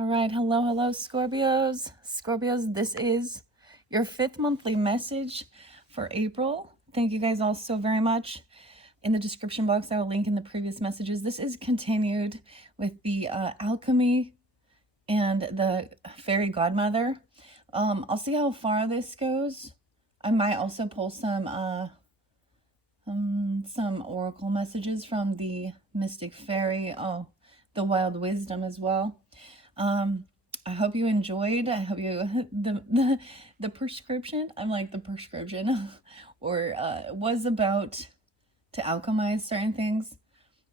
All right, hello, Scorpios. Scorpios, this is your 5th monthly message for April. Thank you guys all so very much. In the description box, I will link in the previous messages. This is continued with the Alchemy and the Fairy Godmother. I'll see how far this goes. I might also pull some oracle messages from the Mystic Fairy, the Wild Wisdom as well. I hope you enjoyed. I hope you the prescription. I'm like the prescription, or was about to alchemize certain things.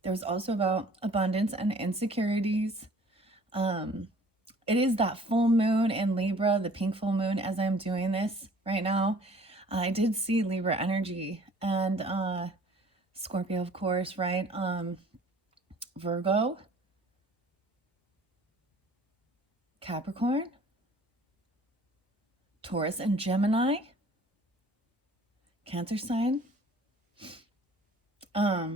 There was also about abundance and insecurities. It is that full moon in Libra, the pink full moon, as I'm doing this right now. I did see Libra energy and Scorpio, of course, right? Virgo, Capricorn, Taurus, and Gemini, Cancer sign. I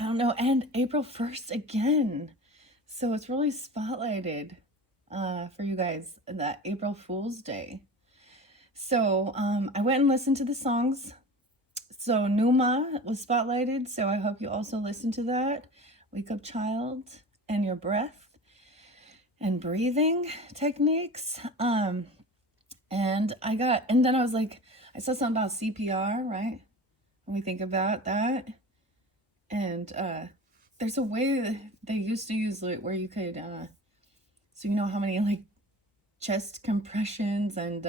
don't know, and April 1st again. So it's really spotlighted for you guys, that April Fool's Day. So I went and listened to the songs. So Numa was spotlighted, so I hope you also listen to that. Wake Up Child, and your breath and breathing techniques. And then I was like, I saw something about CPR, right? When we think about that. And there's a way that they used to use it where you could, so you know how many like chest compressions and,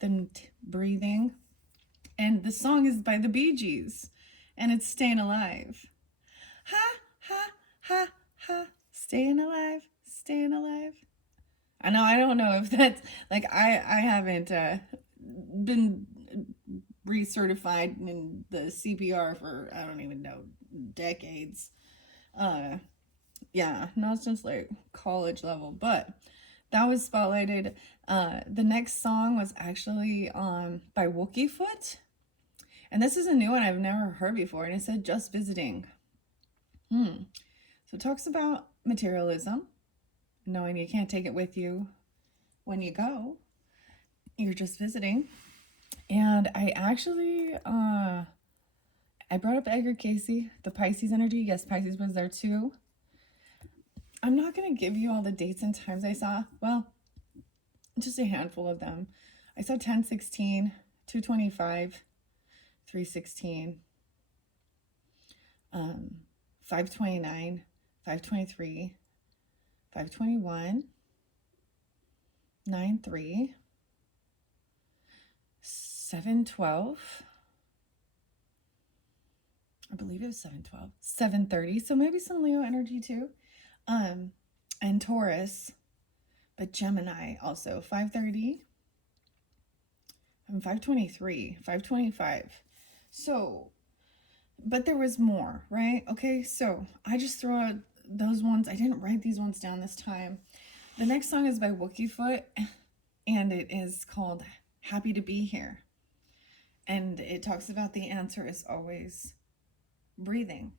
then breathing. And the song is by the Bee Gees, and it's Staying Alive. Ha, ha, ha, ha, staying alive, staying alive. I know, I don't know if that's, like, I haven't been recertified in the CPR for, I don't even know, decades. Yeah, not since like college level, but that was spotlighted. The next song was actually by Wookiefoot, and this is a new one I've never heard before, and it said Just Visiting. So it talks about materialism, knowing you can't take it with you when you go. You're just visiting. And I actually, I brought up Edgar Casey, the Pisces energy. Yes, Pisces was there too. I'm not going to give you all the dates and times I saw. Well, just a handful of them. I saw 10/16, 2/25, 3/16, 5/29, 5/23, 5/21, 9/3, 7/12. I believe it was 7/12, 7/30. So maybe some Leo energy too. And Taurus, but Gemini also 5/30 and 5/23, 5/25. So, but there was more, right? Okay, so I just throw out those ones. I didn't write these ones down this time. The next song is by Wookiefoot, and it is called Happy to Be Here. And it talks about the answer is always breathing.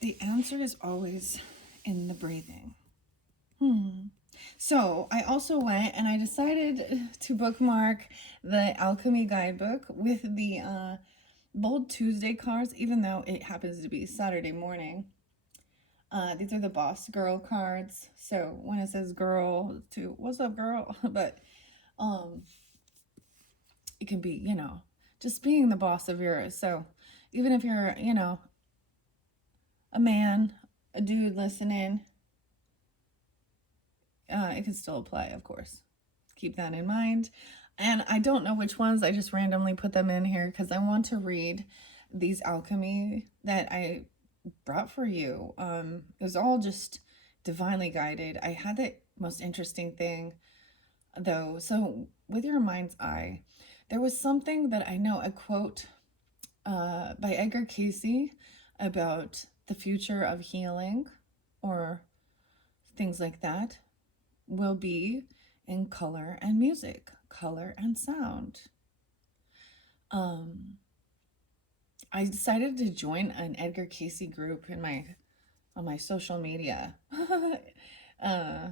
The answer is always in the breathing. So I also went and I decided to bookmark the Alchemy guidebook with the Bold Tuesday cards, even though it happens to be Saturday morning. These are the Boss Girl cards. So when it says girl to what's up, girl? But it can be, just being the boss of yours. So even if you're, a man, a dude listening, it can still apply, of course. Keep that in mind. And I don't know which ones. I just randomly put them in here because I want to read these alchemy that I brought for you. It was all just divinely guided. I had the most interesting thing, though. So with your mind's eye, there was something that I know, a quote by Edgar Casey about the future of healing or things like that will be in color and music, color and sound. I decided to join an Edgar Casey group in my on my social media, uh,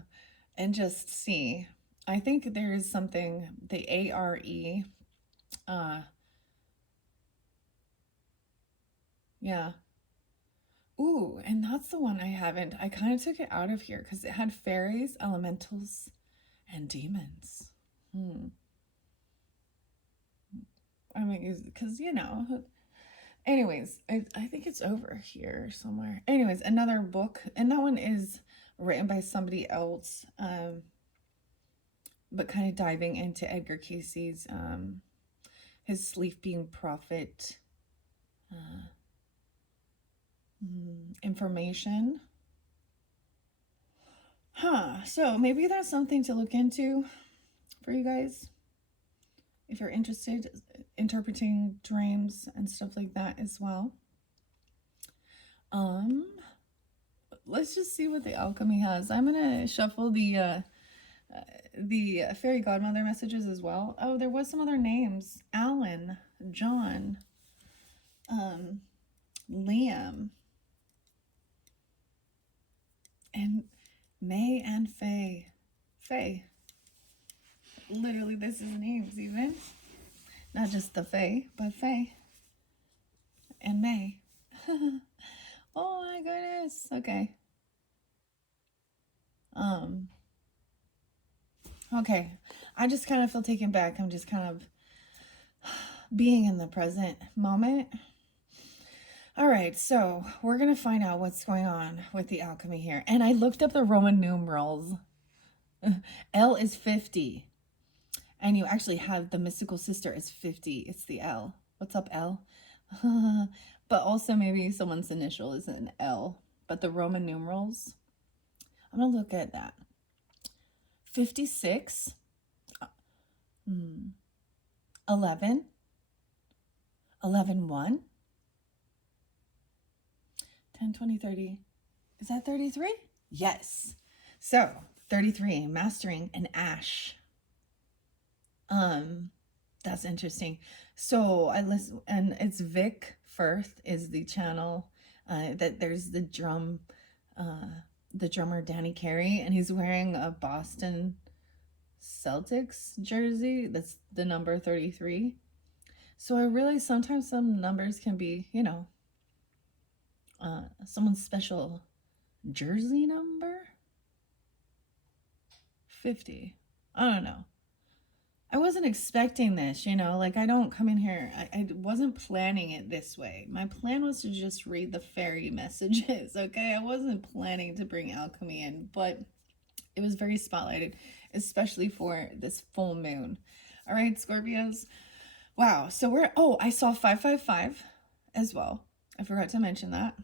and just see. I think there is something, the ARE. Uh, yeah. Ooh, and that's the one I haven't. I kind of took it out of here because it had fairies, elementals, and demons. Hmm. I mean, because Anyways, I think it's over here somewhere. Anyways, another book, and that one is written by somebody else, but kind of diving into Edgar Casey's his Sleeping Prophet uh, information. Huh. So maybe that's something to look into for you guys if you're interested, interpreting dreams and stuff like that as well. Um, let's just see what the alchemy has. I'm gonna shuffle the fairy godmother messages as well. Oh, there was some other names: Alan, John, Liam, and May and Faye. Faye. Literally, this is names even. Not just the Faye, but Faye and May. Oh my goodness. Okay. Um. Okay. I just kind of feel taken back. I'm just kind of being in the present moment. All right, so we're going to find out what's going on with the alchemy here. And I looked up the Roman numerals. L is 50. And you actually have the mystical sister is 50. It's the L. What's up, L? But also maybe someone's initial is an L. But the Roman numerals, I'm going to look at that. 56, 11, 11, 1, 10, 20, 30. Is that 33? Yes. So 33, mastering an ash. That's interesting. So I listen, and it's Vic Firth is the channel. That there's the drummer Danny Carey, and he's wearing a Boston Celtics jersey. That's the number 33. So I realize sometimes some numbers can be, someone's special jersey number. 50. I don't know. I wasn't expecting this, like I don't come in here. I wasn't planning it this way. My plan was to just read the fairy messages, okay? I wasn't planning to bring alchemy in, but it was very spotlighted, especially for this full moon. All right, Scorpios. Wow. So I saw 555 as well. I forgot to mention that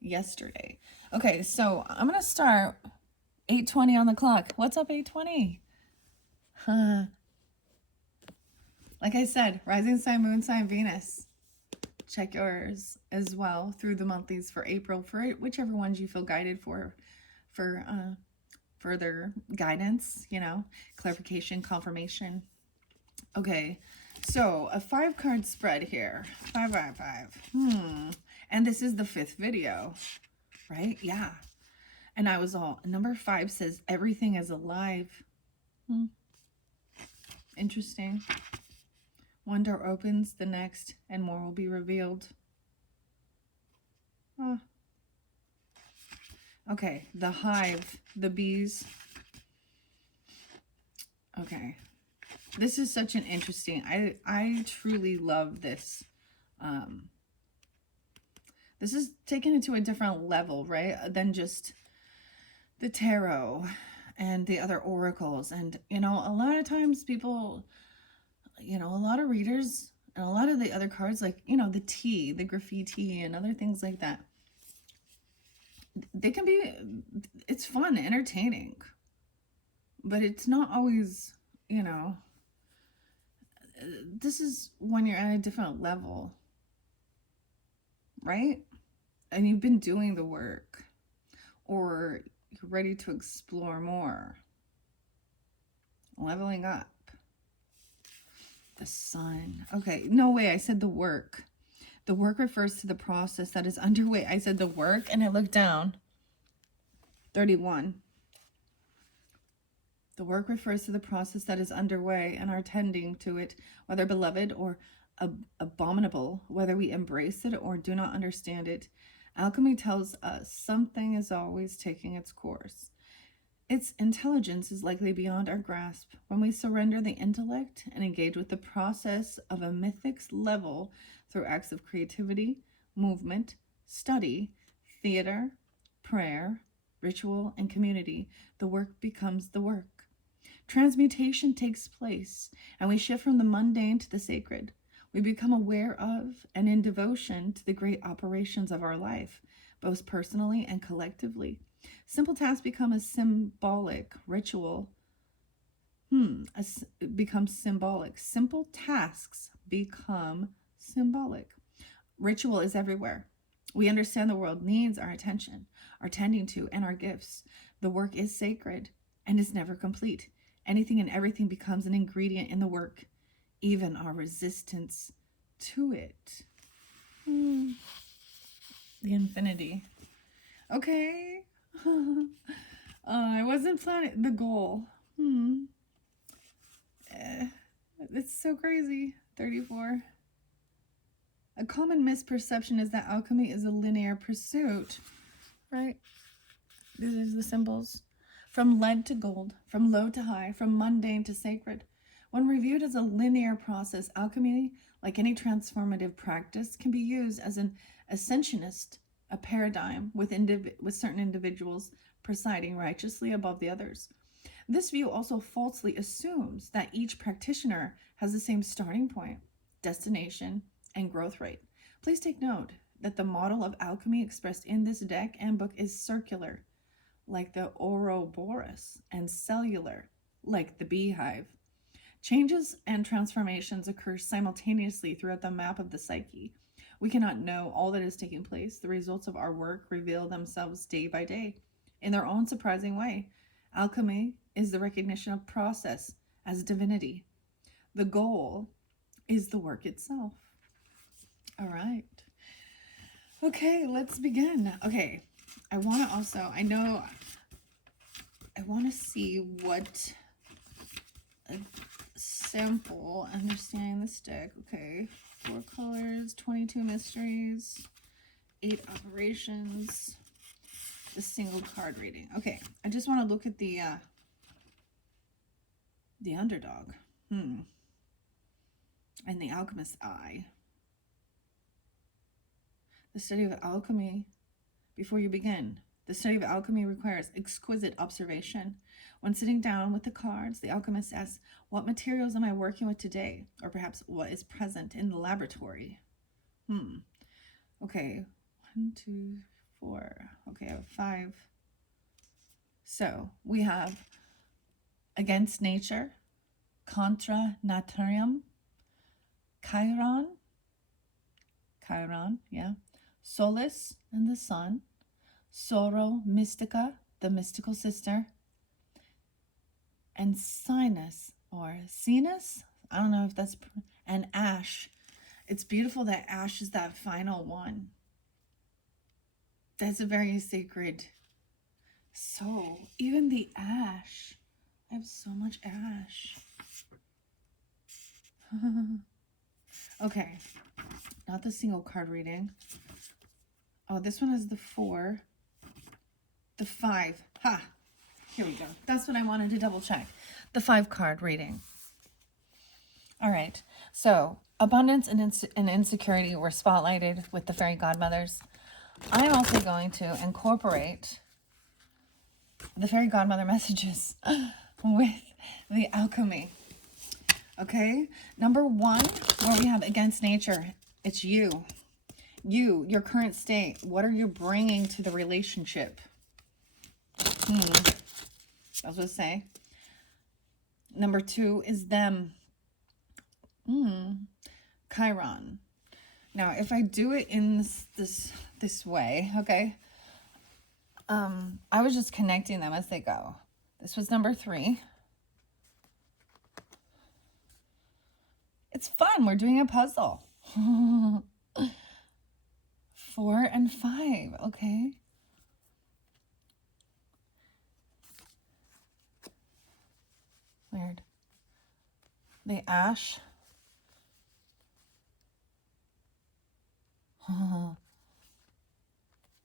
yesterday. Okay, so I'm going to start 8:20 on the clock. What's up, 8:20? Like I said, rising sign, moon sign, Venus. Check yours as well through the monthlies for April, for whichever ones you feel guided for further guidance, clarification, confirmation. Okay, so a 5-card spread here. 555. And this is the 5th video, right? Yeah. And I was all, number 5 says everything is alive. Interesting. One door opens, the next, and more will be revealed. Okay, the hive, the bees. Okay. This is such an interesting, I truly love this. This is taken into a different level, right? Than just the tarot and the other oracles. And, a lot of times people, a lot of readers and a lot of the other cards, like, the tea, the graffiti and other things like that, they can be, it's fun, entertaining, but it's not always, this is when you're at a different level, right? And you've been doing the work, or you're ready to explore more, leveling up. The sun. Okay, no way, I said the work. The work refers to the process that is underway. I said the work and I looked down. 31. The work refers to the process that is underway and are tending to it, whether beloved or abominable, whether we embrace it or do not understand it. Alchemy tells us something is always taking its course. Its intelligence is likely beyond our grasp. When we surrender the intellect and engage with the process of a mythic's level through acts of creativity, movement, study, theater, prayer, ritual, and community, the work becomes the work. Transmutation takes place, and we shift from the mundane to the sacred. We become aware of and in devotion to the great operations of our life, both personally and collectively. Simple tasks become a symbolic ritual. Becomes symbolic. Simple tasks become symbolic. Ritual is everywhere. We understand the world needs our attention, our tending to, and our gifts. The work is sacred and is never complete. Anything and everything becomes an ingredient in the work, even our resistance to it. The infinity. Okay. I wasn't planning the goal. It's so crazy. 34. A common misperception is that alchemy is a linear pursuit, right? These are the symbols. From lead to gold, from low to high, from mundane to sacred. When reviewed as a linear process, alchemy, like any transformative practice, can be used as an ascensionist, a paradigm with certain individuals presiding righteously above the others. This view also falsely assumes that each practitioner has the same starting point, destination, and growth rate. Please take note that the model of alchemy expressed in this deck and book is circular, like the Ouroboros, and cellular, like the beehive. Changes and transformations occur simultaneously throughout the map of the psyche. We cannot know all that is taking place. The results of our work reveal themselves day by day in their own surprising way. Alchemy is the recognition of process as divinity. The goal is the work itself. All right. Okay, let's begin. Okay, I want to see what a sample understanding this deck. Okay, 4 colors, 22 mysteries, 8 operations, the single card reading. Okay, I just want to look at the underdog. And the alchemist's eye. The study of alchemy. Before you begin, the study of alchemy requires exquisite observation. When sitting down with the cards, the alchemist asks, what materials am I working with today? Or perhaps what is present in the laboratory? Okay, 1, 2, 4. Okay, I have 5. So we have against nature, contra naturiam, Chiron, yeah, Solis and the sun, Sorrow Mystica, the mystical sister, and Sinus, or Sinus, I don't know if that's, and Ash. It's beautiful that Ash is that final one. That's a very sacred. So, even the Ash, I have so much Ash. Okay, not the single card reading. Oh, this one has the 4, the 5. Ha! Here we go. That's what I wanted to double check. The 5 card reading. All right. So, abundance and insecurity were spotlighted with the fairy godmothers. I'm also going to incorporate the fairy godmother messages with the alchemy. Okay, number 1, where we have against nature, it's you, your current state. What are you bringing to the relationship? I was going to say. Number 2 is them. Chiron. Now, if I do it in this way, okay, I was just connecting them as they go. This was number 3. It's fun. We're doing a puzzle. 4 and 5. Okay. Weird. The ash.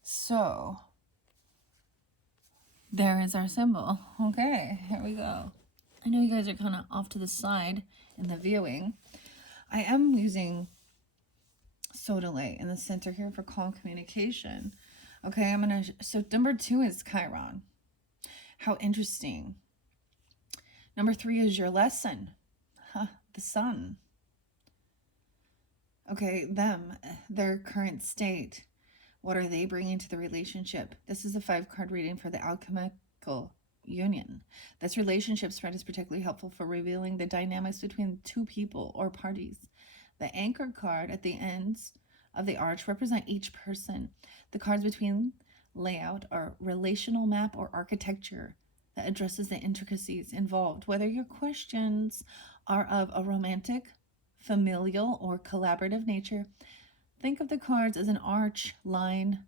So, there is our symbol. Okay, here we go. I know you guys are kind of off to the side in the viewing. I am using Sodalite in the center here for calm communication. Okay, so number 2 is Chiron. How interesting. Number 3 is your lesson. The sun. Okay, their current state. What are they bringing to the relationship? This is a 5-card reading for the alchemical union. This relationship spread is particularly helpful for revealing the dynamics between 2 people or parties. The anchor card at the ends of the arch represent each person. The cards between layout are relational map or architecture that addresses the intricacies involved. Whether your questions are of a romantic, familial, or collaborative nature, think of the cards as an arch line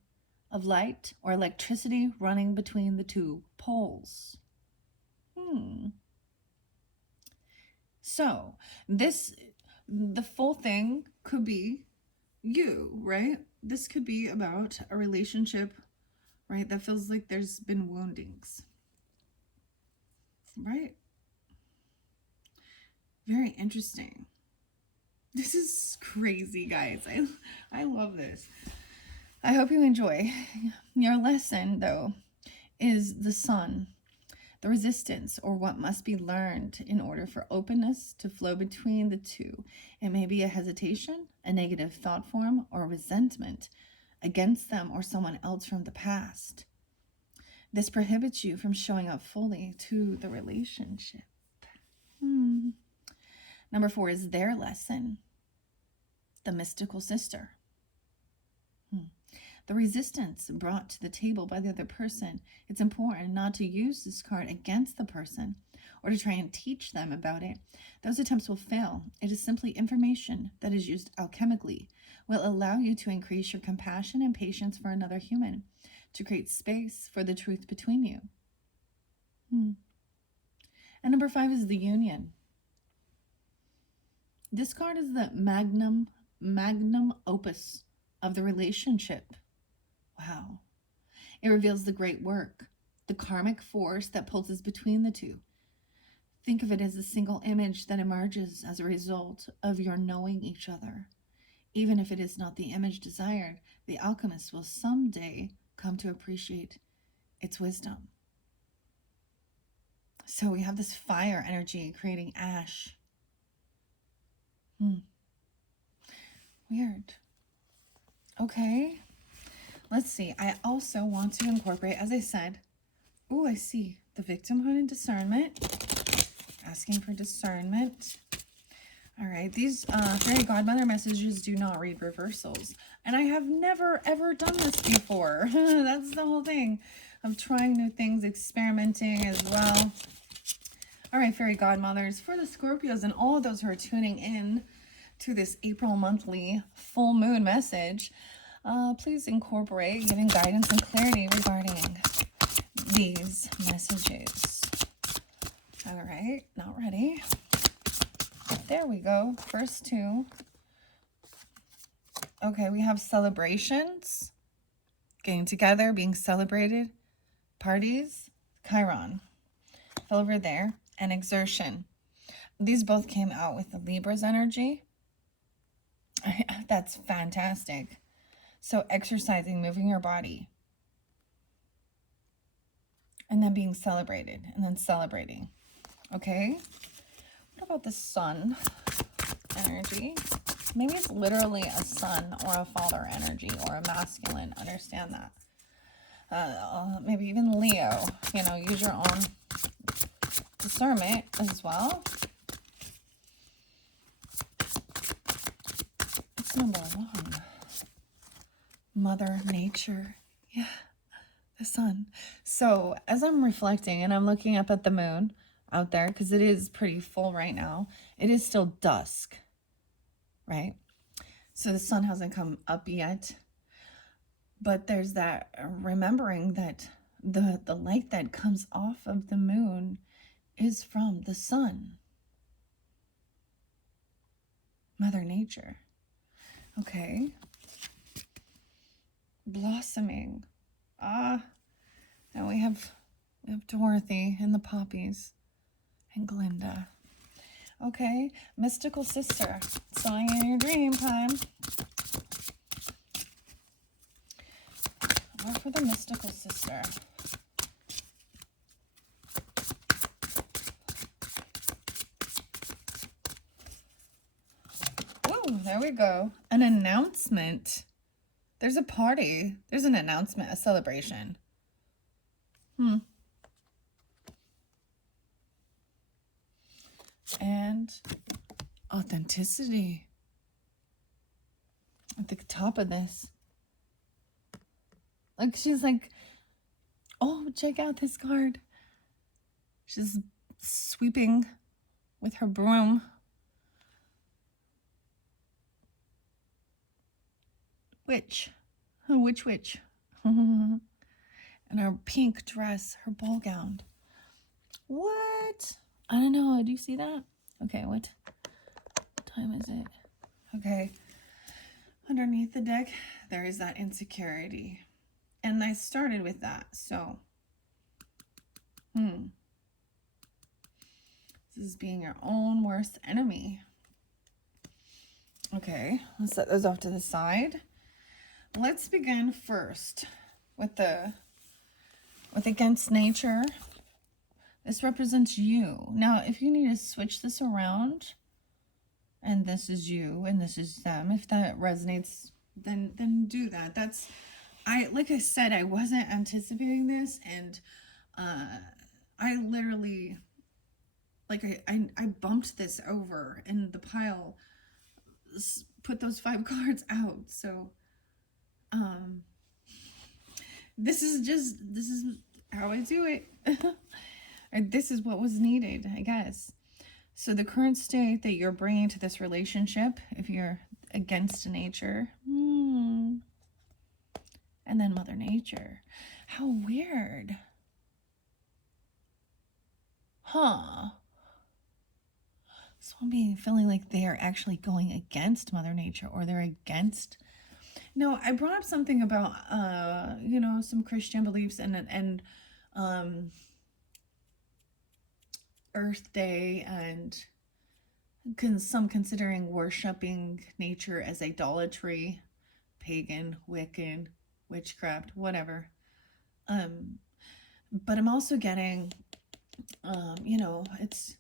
of light or electricity running between the 2 poles. So the full thing could be you, right? This could be about a relationship, right, that feels like there's been woundings, right? Very interesting. This is crazy, guys. I love this. I hope you enjoy. Your lesson, though, is the sun, the resistance, or what must be learned in order for openness to flow between the 2. It may be a hesitation, a negative thought form, or resentment against them or someone else from the past. This prohibits you from showing up fully to the relationship. Number 4 is their lesson, the mystical sister. The resistance brought to the table by the other person. It's important not to use this card against the person or to try and teach them about it. Those attempts will fail. It is simply information that is used alchemically, will allow you to increase your compassion and patience for another human, to create space for the truth between you. And number 5 is the union. This card is the magnum opus of the relationship. Wow. It reveals the great work, the karmic force that pulses between the 2. Think of it as a single image that emerges as a result of your knowing each other. Even if it is not the image desired, the alchemist will someday come to appreciate its wisdom. So we have this fire energy creating ash. Weird. Okay. Let's see. I also want to incorporate, as I said, I see the victimhood and discernment. Asking for discernment. All right. These fairy godmother messages do not read reversals. And I have never, ever done this before. That's the whole thing of trying new things, experimenting as well. All right, fairy godmothers, for the Scorpios and all of those who are tuning in to this April monthly full moon message, please incorporate giving guidance and clarity regarding these messages. All right, not ready. There we go. First 2. Okay, we have celebrations, getting together, being celebrated, parties, Chiron, fell over there, and exertion. These both came out with the Libra's energy. That's fantastic. So exercising, moving your body, and then being celebrated, and then celebrating. Okay. What about the sun energy? Maybe it's literally a son or a father energy or a masculine. Understand that. Maybe even Leo. Use your own discernment as well. It's number 1. Mother Nature. Yeah, the sun. So as I'm reflecting and I'm looking up at the moon out there, because it is pretty full right now, it is still dusk, right? So the sun hasn't come up yet. But there's that remembering that the light that comes off of the moon is from the sun, Mother Nature. Okay. Blossoming. Ah, now we have Dorothy and the poppies and Glinda. Okay, mystical sister. Song in your dream time. More for the mystical sister. Ooh, there we go. An announcement. There's a party. There's an announcement, a celebration. And authenticity at the top of this. Like, she's like, oh, check out this card. She's sweeping with her broom. Witch. Witch. And her pink dress, her ball gown. What? I don't know. Do you see that? Okay, what time is it? Okay. Underneath the deck, there is that insecurity. And I started with that, so. This is being your own worst enemy. Okay, let's set those off to the side. Let's begin first with against nature. This represents you. Now, if you need to switch this around, and this is you and this is them, if that resonates, then do that. That's, like I said, I wasn't anticipating this, and I literally, like, I bumped this over in the pile, put those 5 cards out. So this is how I do it. Or this is what was needed, I guess. So the current state that you're bringing to this relationship, if you're against nature, and then Mother Nature. How weird. Huh. So I'm feeling like they are actually going against Mother Nature, or they're against. No, I brought up something about some Christian beliefs and Earth Day, and some considering worshiping nature as idolatry, pagan, Wiccan, witchcraft, whatever. But I'm also getting, it's,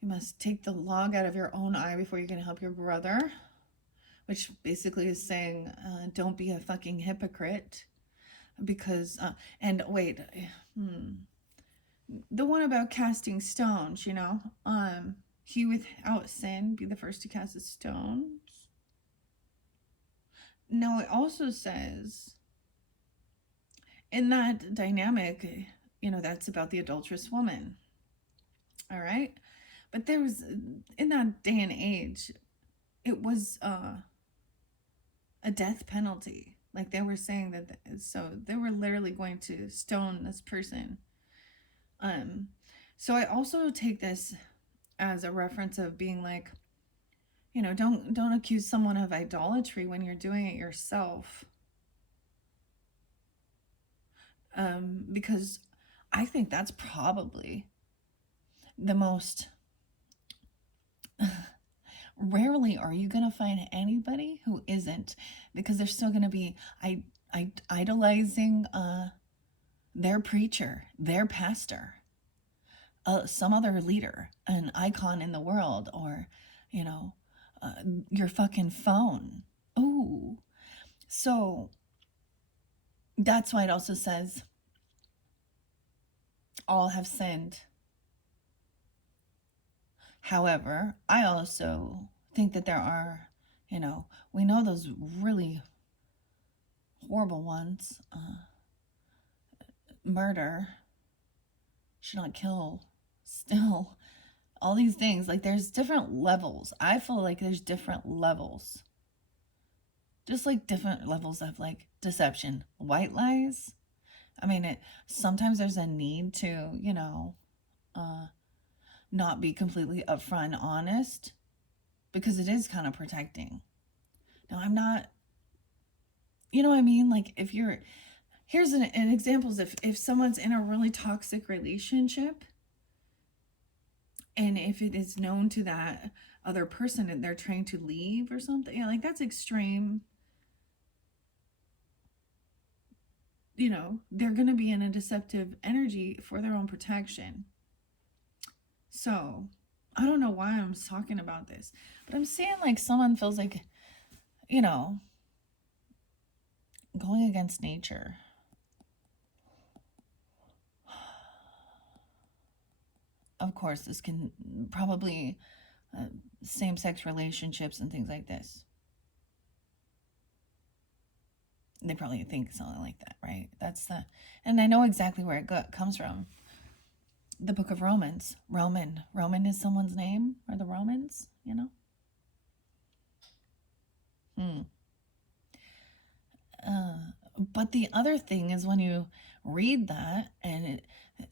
you must take the log out of your own eye before you can help your brother, which basically is saying, don't be a fucking hypocrite. Because, and wait, the one about casting stones, he without sin be the first to cast the stones. Now, it also says, in that dynamic, that's about the adulterous woman. All right? But there was, in that day and age, it was a death penalty. Like, they were saying that, so they were literally going to stone this person. So I also take this as a reference of being like, don't accuse someone of idolatry when you're doing it yourself. Because I think that's probably the most, rarely are you going to find anybody who isn't, because they're still going to be idolizing their preacher, their pastor, some other leader, an icon in the world, or, your fucking phone. Ooh. So that's why it also says, all have sinned. However, I also think that there are, we know those really horrible ones, murder, should not kill, still, all these things. Like, there's different levels. I feel like there's different levels just like different levels of like deception, white lies. I mean, sometimes there's a need to, not be completely upfront and honest because it is kind of protecting. Now, I'm not, you know what I mean? Like, if you're, here's an example is if someone's in a really toxic relationship, and if it is known to that other person and they're trying to leave or something, like that's extreme. They're going to be in a deceptive energy for their own protection. So, I don't know why I'm talking about this, but I'm saying like someone feels like, going against nature. Of course, this can probably same-sex relationships and things like this. They probably think something like that, right? And I know exactly where it comes from. The book of Romans. Roman is someone's name, or the Romans, But the other thing is when you read that and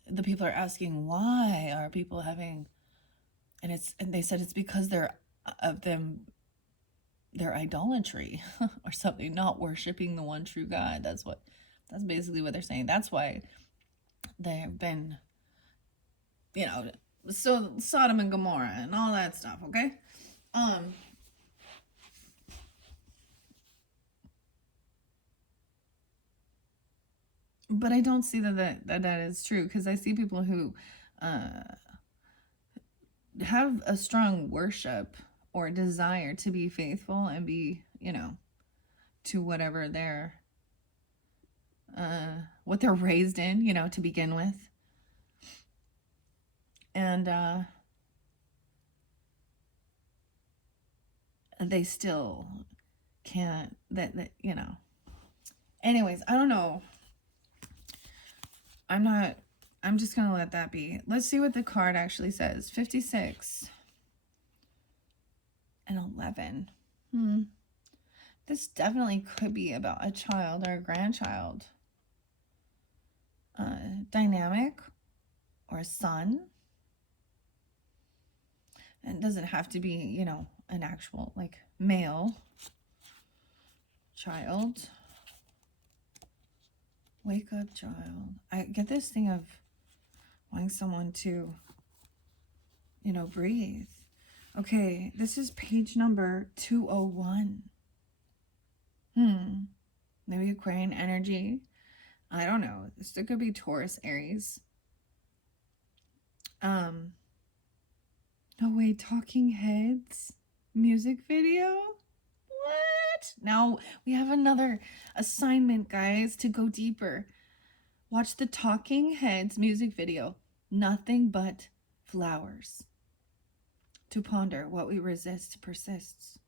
the people are asking why are people having, and they said it's because their idolatry or something, not worshiping the one true God. That's basically what they're saying. That's why they have been, so Sodom and Gomorrah and all that stuff. Okay. But I don't see that is true, because I see people who have a strong worship or desire to be faithful and be, to whatever they're what they're raised in, to begin with. And they still can't, anyways, I don't know. I'm just gonna let that be. Let's see what the card actually says. 56 and 11. This definitely could be about a child or a grandchild. Dynamic or a son. And it doesn't have to be, an actual like male child. Wake up, child. I get this thing of wanting someone to, breathe. Okay, this is page number 201. Maybe Aquarian energy. I don't know. This could be Taurus, Aries. No way, Talking Heads music video? What? Now we have another assignment, guys, to go deeper. Watch the Talking Heads music video. Nothing but flowers. To ponder, what we resist persists.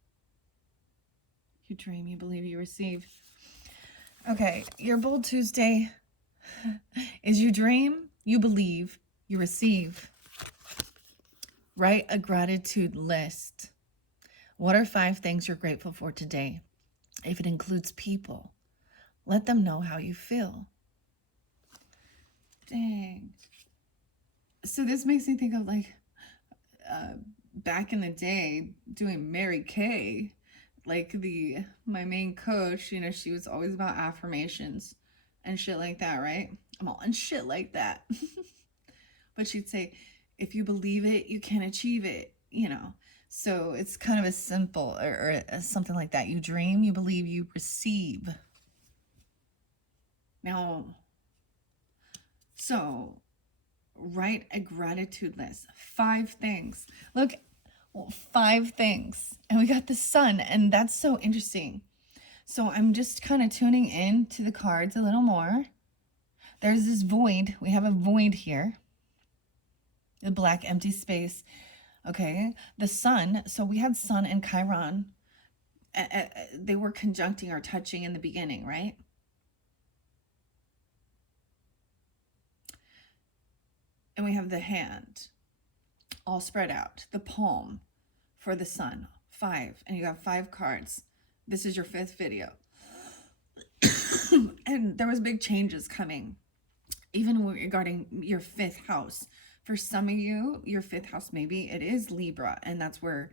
You dream, you believe, you receive. Okay, your Bold Tuesday is you dream, you believe, you receive. Write a gratitude list. What are 5 things you're grateful for today? If it includes people, let them know how you feel. Dang. So this makes me think of like back in the day doing Mary Kay, like my main coach, she was always about affirmations and shit like that, right? I'm all in shit like that. But she'd say, if you believe it, you can achieve it, So it's kind of as simple or something like that. You dream, you believe, you receive. Now, so write a gratitude list. 5 things. Look, 5 things. And we got the sun, and that's so interesting. So I'm just kind of tuning in to the cards a little more. There's this void. We have a void here. The black empty space. Okay, the sun. So we had sun and Chiron. They were conjuncting or touching in the beginning, right? And we have the hand all spread out. The palm for the sun. 5. And you got 5 cards. This is your 5th video. And there was big changes coming, even regarding your 5th house. For some of you, your 5th house, maybe it is Libra, and that's where,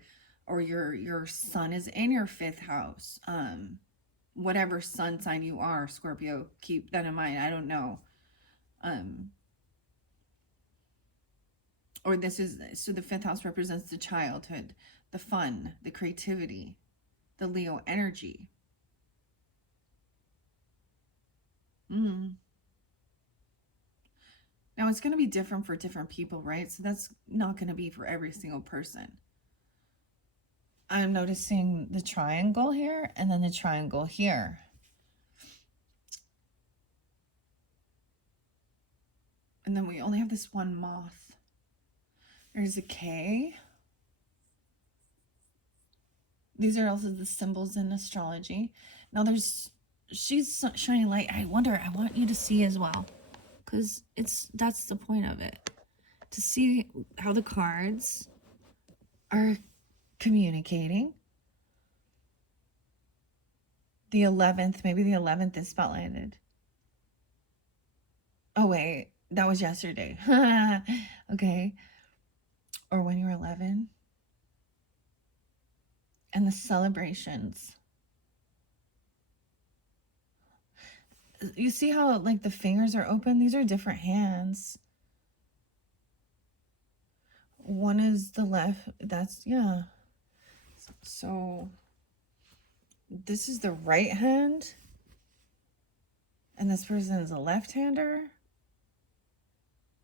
or your sun is in your 5th house. Whatever sun sign you are, Scorpio, keep that in mind. I don't know. Or this is, so the 5th house represents the childhood, the fun, the creativity, the Leo energy. Now it's going to be different for different people, right? So that's not going to be for every single person. I'm noticing the triangle here and then the triangle here. And then we only have this one moth. There's a K. These are also the symbols in astrology. Now she's shining light. I want you to see as well, because that's the point of it, to see how the cards are communicating. The 11th, maybe the 11th is spotlighted. Oh wait, that was yesterday. Okay. Or when you're 11. And the celebrations. You see how like the fingers are open? These are different hands. One is the left. That's, yeah. So this is the right hand. And this person is a left-hander.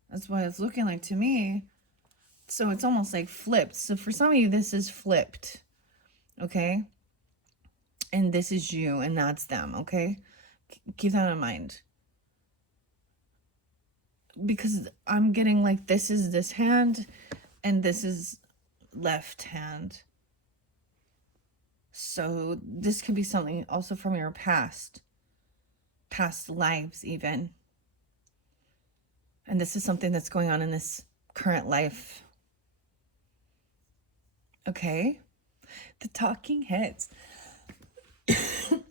That's what it's looking like to me. So it's almost like flipped. So for some of you, this is flipped. Okay? And this is you, and that's them, okay? Keep that in mind. Because I'm getting like this is this hand, and this is left hand. So this could be something also from your past lives even. And this is something that's going on in this current life. Okay? The talking heads.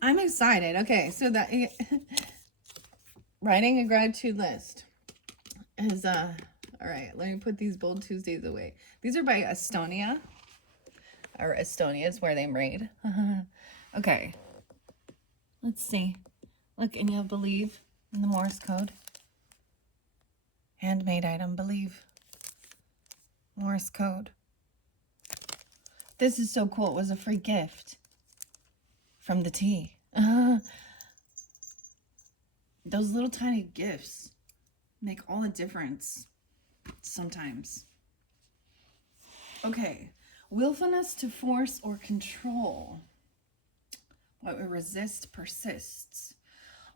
I'm excited. Okay, so that writing a gratitude list is all right, let me put these Bold Tuesdays away. These are by Estonia. Or Estonia is where they made. Okay. Let's see. Look, and you'll believe in the Morse code. Handmade item, believe. Morse code. This is so cool. It was a free gift from the tea. Those little tiny gifts make all the difference sometimes. Okay. Willfulness to force or control. What we resist persists.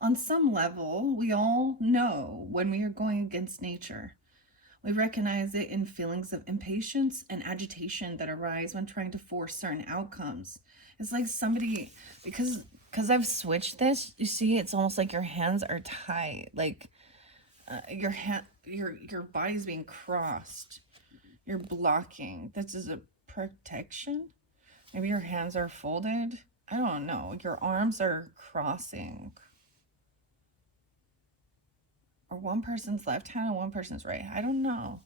On some level, we all know when we are going against nature. We recognize it in feelings of impatience and agitation that arise when trying to force certain outcomes. It's like somebody, because I've switched this, you see, it's almost like your hands are tied, like your body's being crossed. You're blocking. This is a protection. Maybe your hands are folded. I don't know. Your arms are crossing. Or one person's left hand and one person's right. I don't know.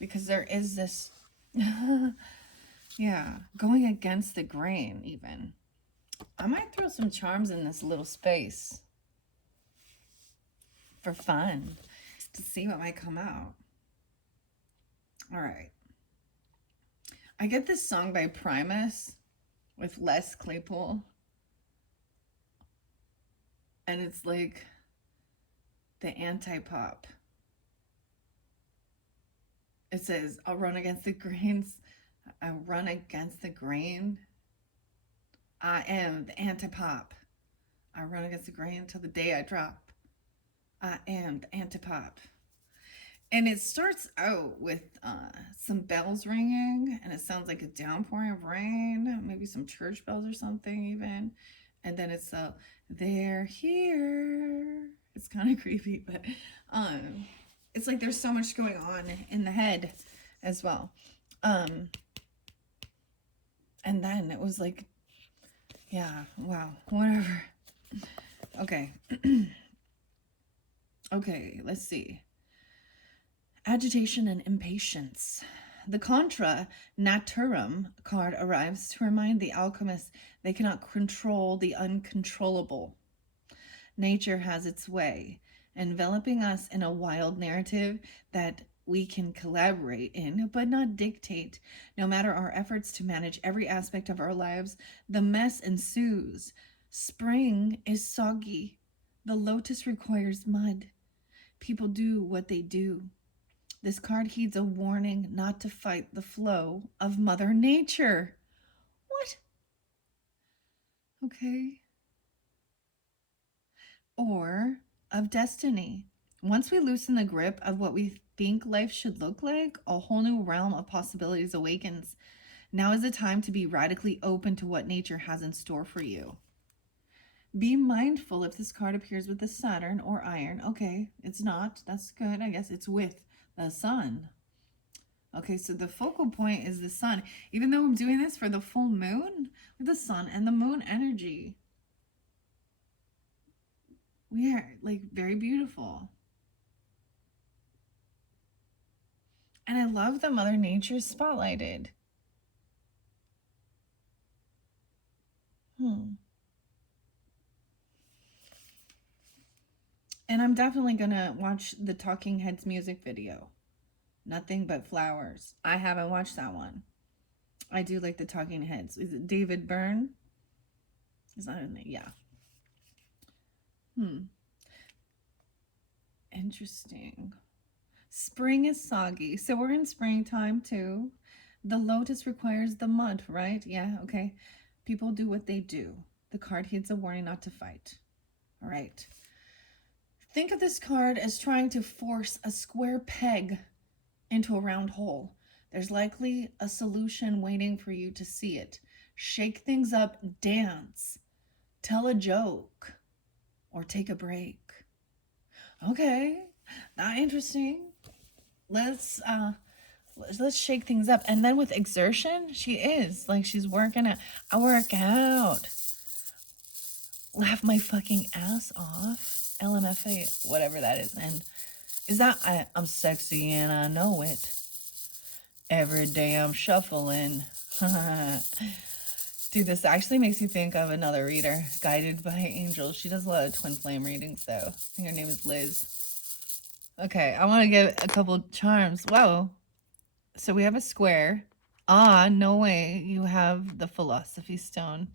Because there is this, yeah, going against the grain even. I might throw some charms in this little space for fun to see what might come out. All right. I get this song by Primus with Les Claypool. And it's like the anti-pop. It says, I'll run against the grains. I run against the grain. I am the anti-pop. I run against the grain till the day I drop. I am the anti-pop. And it starts out with some bells ringing, and it sounds like a downpouring of rain, maybe some church bells or something even. And then it's they're here. It's kind of creepy, but it's like there's so much going on in the head as well. And then it was like Yeah, wow, whatever. Okay. Okay, let's see. Agitation and impatience. The Contra Naturum card arrives to remind the alchemists they cannot control the uncontrollable. Nature has its way, enveloping us in a wild narrative that we can collaborate in, but not dictate. No matter our efforts to manage every aspect of our lives, the mess ensues. Spring is soggy. The lotus requires mud. People do what they do. This card heeds a warning not to fight the flow of Mother Nature. What? Okay. Or of destiny. Once we loosen the grip of what we think life should look like, a whole new realm of possibilities awakens. Now is the time to be radically open to what nature has in store for you. Be mindful if this card appears with the Saturn or iron. Okay, it's not. That's good. I guess it's with the sun. Okay, so the focal point is the sun. Even though I'm doing this for the full moon, with the sun and the moon energy, we are like very beautiful. And I love that Mother Nature is spotlighted. And I'm definitely gonna watch the Talking Heads music video. Nothing but flowers. I haven't watched that one. I do like the Talking Heads. Is it David Byrne? Is that in it? Yeah. Interesting. Spring is soggy. So we're in springtime too. The lotus requires the mud, right? Yeah, okay. People do what they do. The card heeds a warning not to fight. All right. Think of this card as trying to force a square peg into a round hole. There's likely a solution waiting for you to see it. Shake things up, dance, tell a joke, or take a break. Okay, not interesting. Let's shake things up. And then with exertion, she is like she's working out. I work out. Laugh my fucking ass off. LMFA, whatever that is. And is that I'm sexy and I know it. Every day I'm shuffling. Dude, this actually makes me think of another reader, Guided by Angels. She does a lot of twin flame readings, though. I think her name is Liz. Okay, I want to give a couple charms. Whoa. So we have a square. Ah, no way. You have the Philosophy Stone.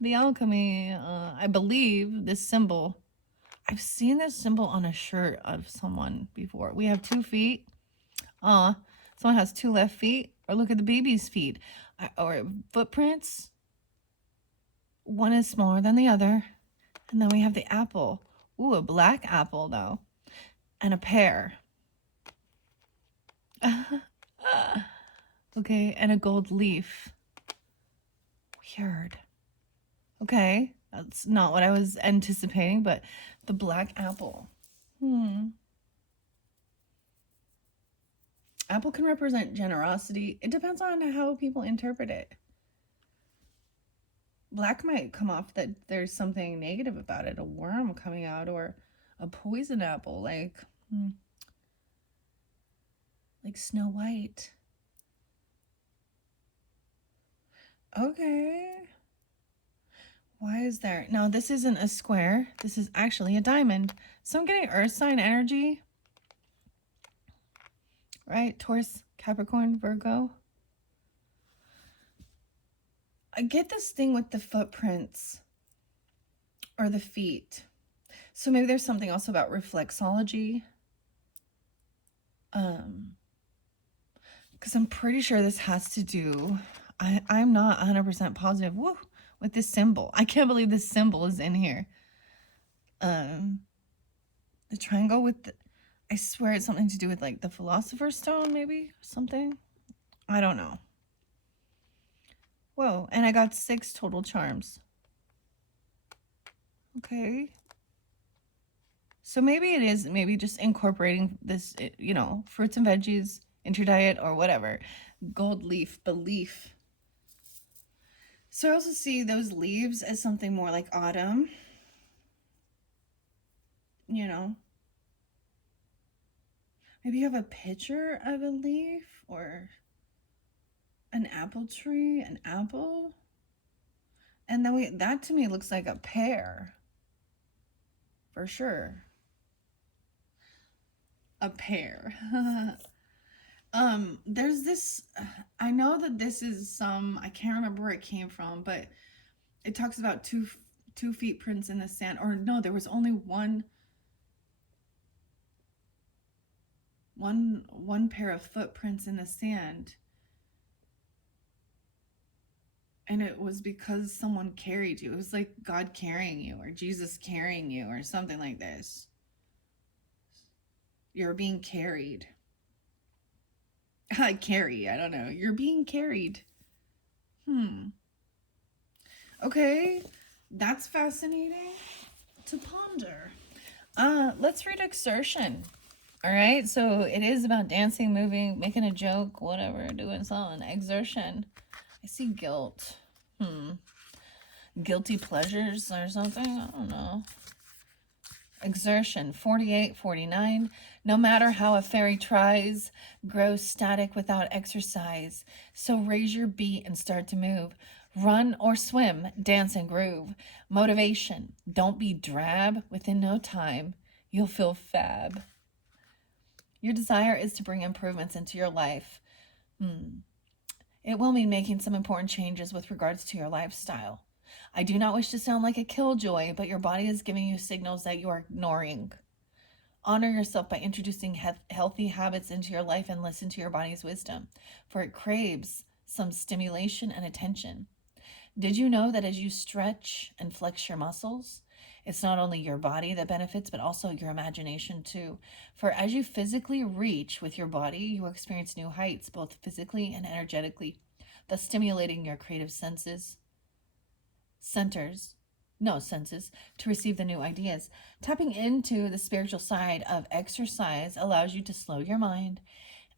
The Alchemy. I believe this symbol. I've seen this symbol on a shirt of someone before. We have 2 feet. Someone has 2 left feet. Or look at the baby's feet. Or footprints. One is smaller than the other. And then we have the apple. Ooh, a black apple, though. And a pear. Okay, and a gold leaf. Weird. Okay, that's not what I was anticipating, but the black apple. Apple can represent generosity. It depends on how people interpret it. Black might come off that there's something negative about it, a worm coming out, or a poison apple, like Snow White. Okay. Why is there? No, this isn't a square. This is actually a diamond. So I'm getting earth sign energy. Right? Taurus, Capricorn, Virgo. I get this thing with the footprints or the feet. So maybe there's something also about reflexology. Because I'm pretty sure this has to do, I'm not 100% positive, with this symbol. I can't believe this symbol is in here. The triangle with the, I swear it's something to do with like the Philosopher's Stone, maybe something. I don't know. Whoa, and I got 6 total charms. Okay. So maybe it is just incorporating this, fruits and veggies into your diet or whatever. Gold leaf, belief. So I also see those leaves as something more like autumn, you know. Maybe you have a picture of a leaf or an apple tree, an apple. And then that to me looks like a pear for sure. A pear. There's this, I know that this is some, I can't remember where it came from, but it talks about 2 feet prints in the sand. Or no, there was only one pair of footprints in the sand, and it was because someone carried you. It was like God carrying you or Jesus carrying you or something like this. You're being carried. Carry, I don't know. You're being carried. Okay, that's fascinating to ponder. Let's read exertion. All right, so it is about dancing, moving, making a joke, whatever, doing something. Exertion. I see guilt. Guilty pleasures or something. I don't know. Exertion. 48, 49. No matter how a fairy tries, grows static without exercise. So raise your beat and start to move. Run or swim, dance and groove. Motivation. Don't be drab. Within no time, you'll feel fab. Your desire is to bring improvements into your life. It will mean making some important changes with regards to your lifestyle. I do not wish to sound like a killjoy, but your body is giving you signals that you are ignoring. Honor yourself by introducing healthy habits into your life and listen to your body's wisdom, for it craves some stimulation and attention. Did you know that as you stretch and flex your muscles, it's not only your body that benefits, but also your imagination too. For as you physically reach with your body, you experience new heights, both physically and energetically, thus stimulating your creative senses to receive the new ideas. Tapping into the spiritual side of exercise allows you to slow your mind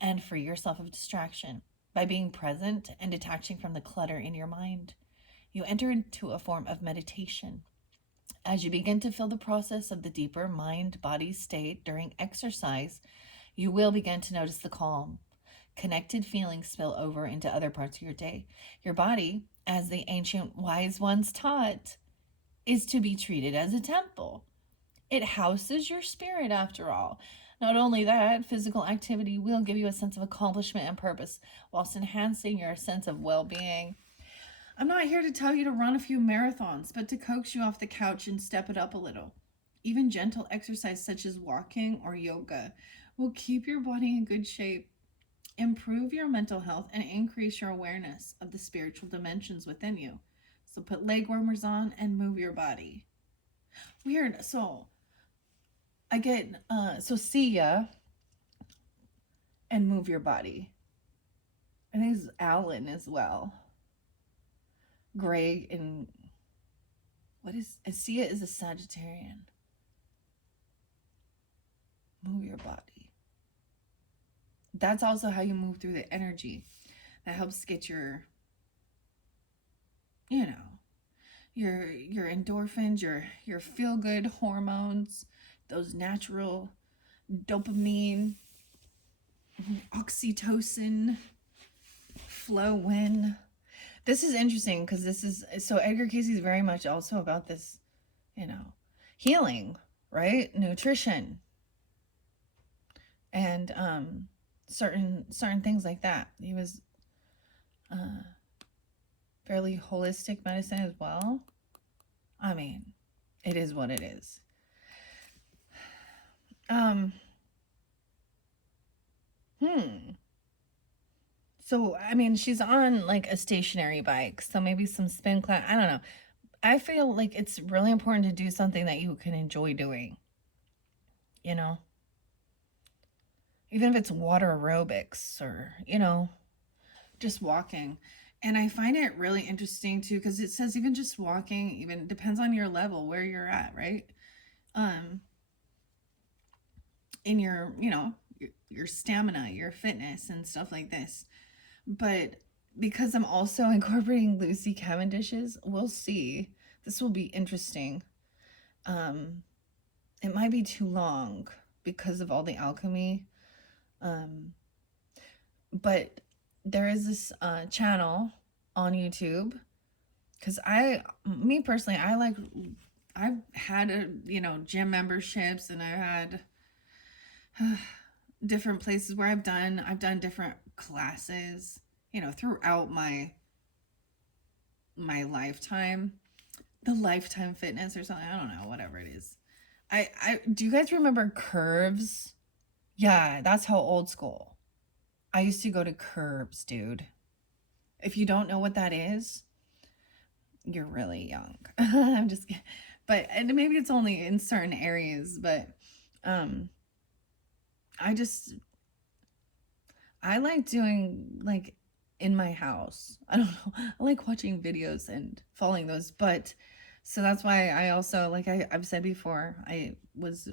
and free yourself of distraction. By being present and detaching from the clutter in your mind, you enter into a form of meditation. As you begin to feel the process of the deeper mind-body state during exercise, you will begin to notice the calm, connected feelings spill over into other parts of your day. Your body, as the ancient wise ones taught, is to be treated as a temple. It houses your spirit, after all. Not only that, physical activity will give you a sense of accomplishment and purpose, whilst enhancing your sense of well-being. I'm not here to tell you to run a few marathons, but to coax you off the couch and step it up a little. Even gentle exercise such as walking or yoga will keep your body in good shape, improve your mental health, and increase your awareness of the spiritual dimensions within you. So put leg warmers on and move your body. Weird. So I get, see ya and move your body. I think it's Alan as well. Greg and Sia is a Sagittarian. Move your body. That's also how you move through the energy. That helps get your endorphins, your feel-good hormones, those natural dopamine, oxytocin flowing. This is interesting because so Edgar Casey is very much also about this, healing, right? Nutrition and certain things like that. He was fairly holistic medicine as well. I mean, it is what it is. So, I mean, she's on like a stationary bike, so maybe some spin class. I don't know. I feel like it's really important to do something that you can enjoy doing. Even if it's water aerobics or, just walking. And I find it really interesting too, because it says even just walking, even depends on your level, where you're at, right? In your, your stamina, your fitness and stuff like this. But because I'm also incorporating Lucy Cavendish's, we'll see. This will be interesting. Um, it might be too long because of all the alchemy. But there is this channel on YouTube, because me personally, I've had gym memberships, and I've had different places where I've done different classes, throughout my lifetime, the lifetime fitness or something. I don't know, whatever it is. I do you guys remember Curves? Yeah, that's how old school. I used to go to Curves, dude. If you don't know what that is, you're really young. I'm just kidding. But and maybe it's only in certain areas, but I like doing like in my house. I don't know. I like watching videos and following those, but so that's why I also, like I've said before, I was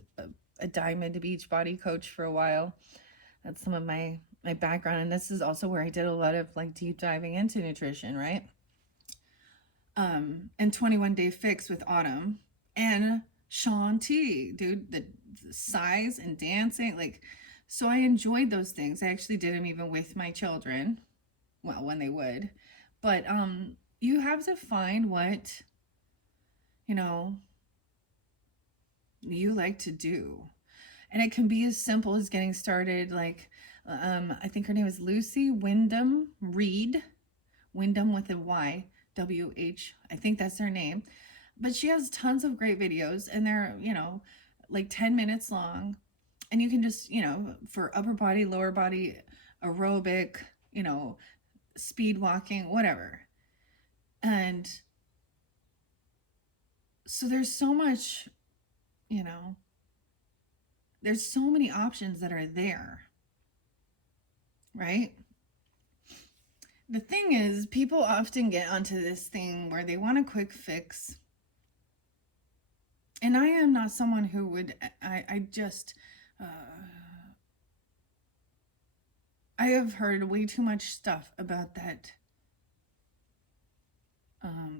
a Diamond Beach body coach for a while. That's some of my background, and this is also where I did a lot of like deep diving into nutrition, right? And 21 Day Fix with Autumn and Sean T, dude, the size and dancing, like, so I enjoyed those things. I actually did them even with my children, well, when they would. But you have to find what you like to do, and it can be as simple as getting started. Like I think her name is Lucy Wyndham Reed, Wyndham with a Y, WH, I think that's her name. But she has tons of great videos, and they're like 10 minutes long, and you can just for upper body, lower body, aerobic, speed walking, whatever. And so there's so much, there's so many options that are there, right? The thing is, people often get onto this thing where they want a quick fix. And I am not someone who would, I just, I have heard way too much stuff about that,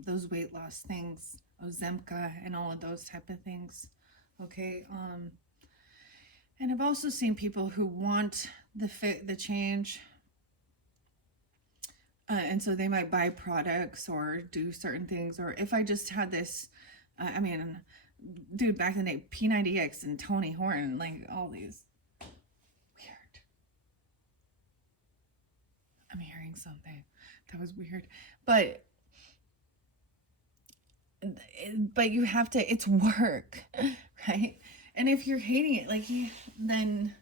those weight loss things, Ozemka and all of those type of things. Okay. And I've also seen people who want the change. And so they might buy products or do certain things. Or if I just had this, I mean, dude, back in the day, P90X and Tony Horton, like all these. Weird. I'm hearing something. That was weird. But you have to, it's work, right? And if you're hating it, like, then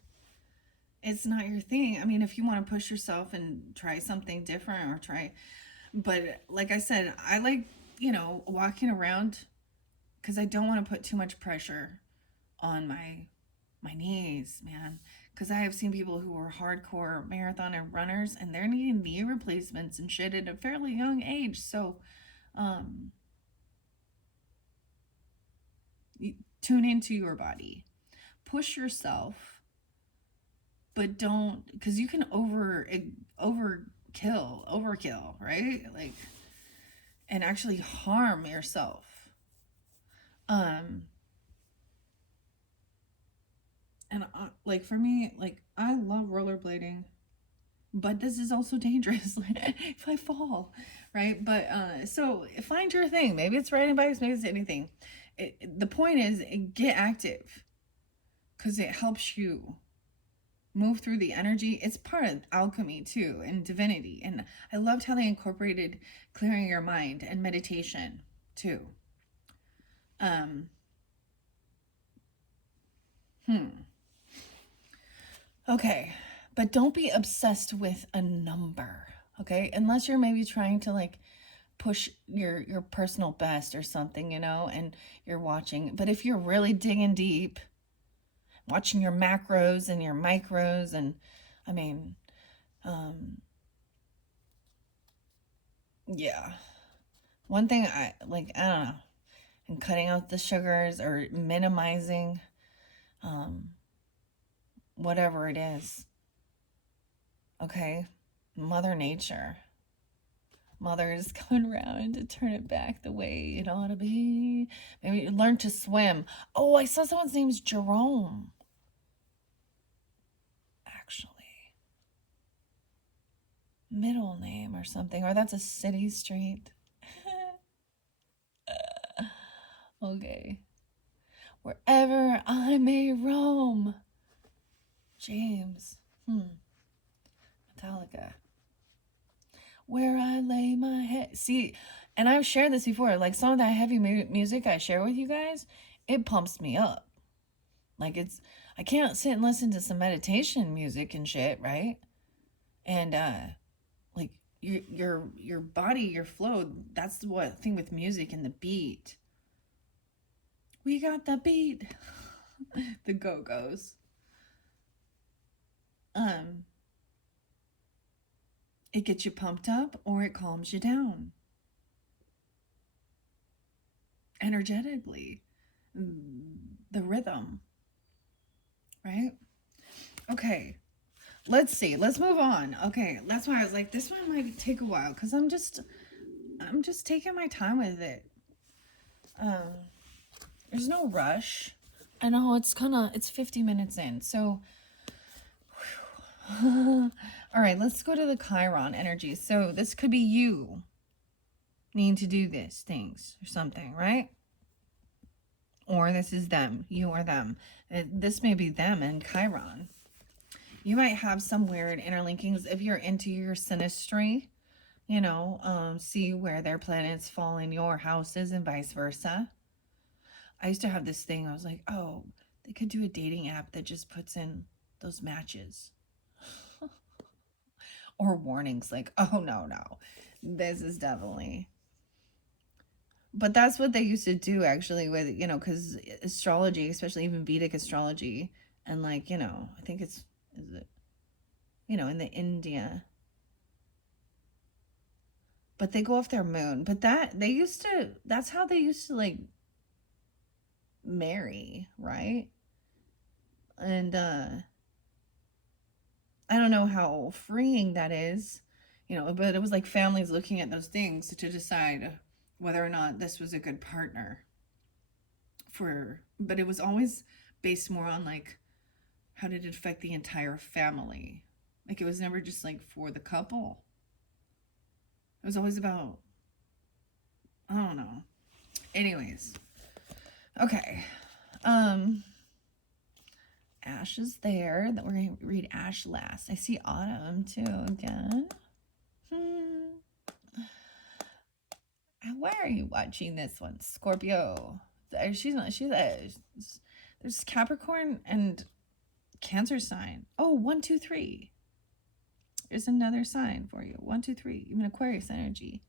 it's not your thing. I mean, if you want to push yourself and try something different or try, but like I said, I like, walking around, because I don't want to put too much pressure on my knees, man. Because I have seen people who are hardcore marathon and runners, and they're needing knee replacements and shit at a fairly young age. So, tune into your body, push yourself, but don't, because you can overkill, right? Like, and actually harm yourself. And like for me, like, I love rollerblading, but this is also dangerous. If I fall, right? But so find your thing. Maybe it's riding bikes, maybe it's anything. The point is, get active, because it helps you move through the energy. It's part of alchemy too, and divinity. And I loved how they incorporated clearing your mind and meditation too. Okay, but don't be obsessed with a number, okay? Unless you're maybe trying to like push your personal best or something, and you're watching. But if you're really digging deep, watching your macros and your micros, and I mean, yeah. One thing I don't know, and cutting out the sugars or minimizing whatever it is. Okay, Mother Nature. Mother is coming around to turn it back the way it ought to be. Maybe learn to swim. Oh, I saw someone's name's Jerome. Actually. Middle name or something. Or that's a city street. Okay. Wherever I may roam. James. Metallica. Where I lay my head. See, and I've shared this before. Like some of that heavy music I share with you guys, it pumps me up. Like I can't sit and listen to some meditation music and shit, right? And like your body, your flow. That's what thing with music and the beat. We got the beat. The Go-Go's. It gets you pumped up or it calms you down. Energetically. The rhythm. Right? Okay. Let's see. Let's move on. Okay. That's why I was like, this one might take a while because I'm just taking my time with it. There's no rush. I know it's 50 minutes in. So all right, let's go to the Chiron energy. So this could be you needing to do these things or something, right? Or this is them, you or them. This may be them and Chiron. You might have some weird interlinkings if you're into your synastry, you know, see where their planets fall in your houses and vice versa. I used to have this thing, I was like, oh, they could do a dating app that just puts in those matches. Or warnings like, oh, no, this is definitely. But that's what they used to do actually with, you know, because astrology, especially even Vedic astrology, and like, you know, I think is it, you know, in the India. But they go off their moon. But that's how they used to like marry, right? And I don't know how freeing that is, you know, but it was like families looking at those things to decide whether or not this was a good partner but it was always based more on like how did it affect the entire family. Like it was never just like for the couple. It was always about, I don't know. Anyways. Okay. Ash is there. That we're going to read Ash last. I see Autumn too again. Why are you watching this one? Scorpio. There's Capricorn and Cancer sign. Oh, 1, 2, 3. There's another sign for you. 1, 2, 3. Even Aquarius energy.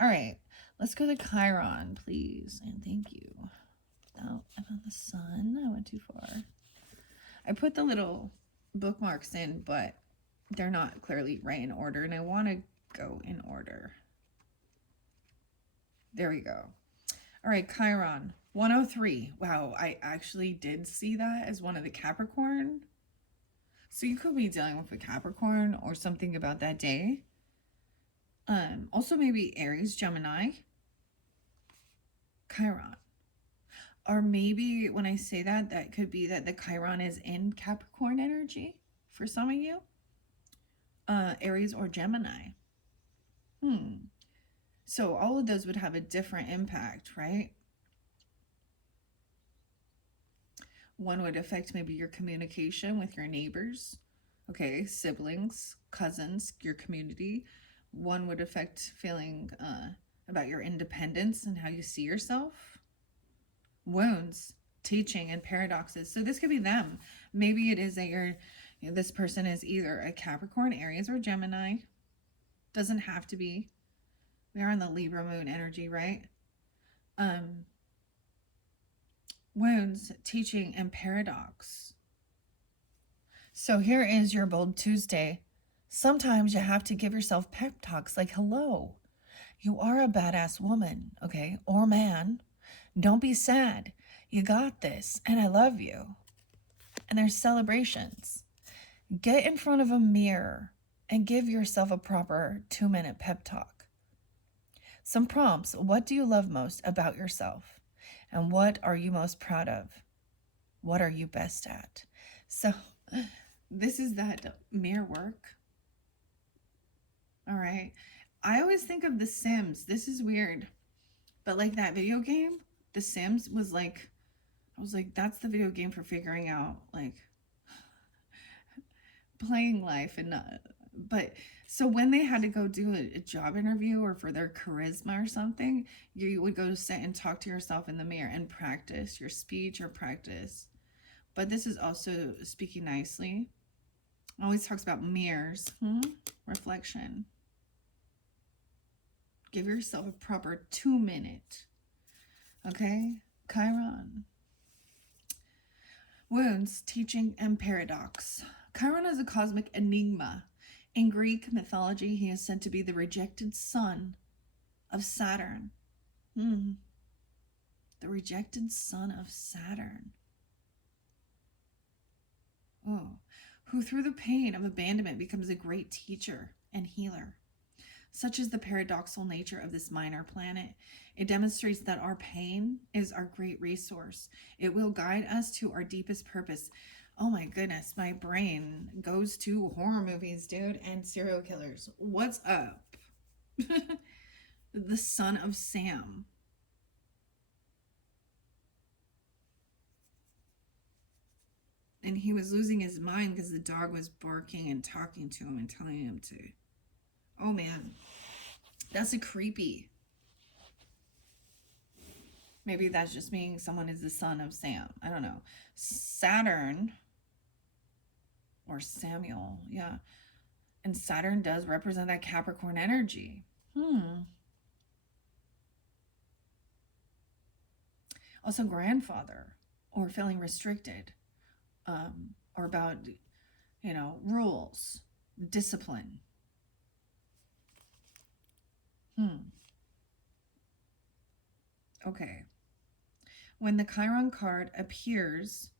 All right. Let's go to Chiron, please. And thank you. Oh, I'm on the sun. I went too far. I put the little bookmarks in, but they're not clearly right in order, and I want to go in order. There we go. All right, Chiron, 103. Wow, I actually did see that as one of the Capricorn. So you could be dealing with a Capricorn or something about that day. Also maybe Aries, Gemini, Chiron. Or maybe when I say that, that could be that the Chiron is in Capricorn energy for some of you. Aries or Gemini. So all of those would have a different impact, right? One would affect maybe your communication with your neighbors, okay, siblings, cousins, your community. One would affect feeling about your independence and how you see yourself. Wounds, teaching, and paradoxes. So this could be them. Maybe it is that this person is either a Capricorn, Aries, or Gemini. Doesn't have to be. We are in the Libra moon energy, right? Wounds, teaching, and paradox. So here is your Bold Tuesday. Sometimes you have to give yourself pep talks like, hello, you are a badass woman, okay, or man. Don't be sad. You got this, and I love you. And there's celebrations. Get in front of a mirror and give yourself a proper 2-minute pep talk. Some prompts. What do you love most about yourself? And what are you most proud of? What are you best at? So this is that mirror work. All right. I always think of The Sims. This is weird. But like that video game, The Sims was like, I was like, that's the video game for figuring out like playing life and not. But so when they had to go do a job interview or for their charisma or something, you would go sit and talk to yourself in the mirror and practice your speech or practice. But this is also speaking nicely. Always talks about mirrors, reflection. Give yourself a proper 2-minute. Okay? Chiron. Wounds, teaching, and paradox. Chiron is a cosmic enigma. In Greek mythology, he is said to be the rejected son of Saturn. The rejected son of Saturn. Oh, who through the pain of abandonment becomes a great teacher and healer. Such is the paradoxical nature of this minor planet. It demonstrates that our pain is our great resource. It will guide us to our deepest purpose. Oh my goodness, my brain goes to horror movies, dude, and serial killers. What's up? The son of Sam. And he was losing his mind because the dog was barking and talking to him and telling him to. Oh man, that's a creepy. Maybe that's just meaning someone is the son of Sam. I don't know. Saturn or Samuel, yeah. And Saturn does represent that Capricorn energy. Also grandfather or feeling restricted, or about, rules, discipline. Okay. When the Chiron card appears,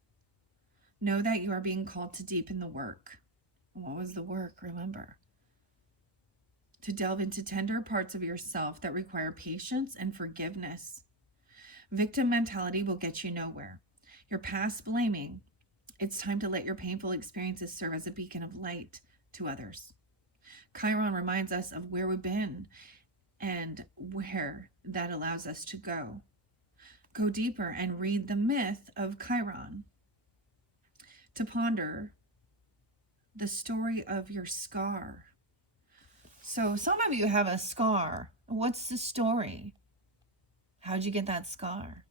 know that you are being called to deepen the work. What was the work? Remember. To delve into tender parts of yourself that require patience and forgiveness. Victim mentality will get you nowhere. Your past blaming. It's time to let your painful experiences serve as a beacon of light to others. Chiron reminds us of where we've been and where that allows us to go. Go deeper and read the myth of Chiron. To ponder the story of your scar. So some of you have a scar. What's the story? How'd you get that scar?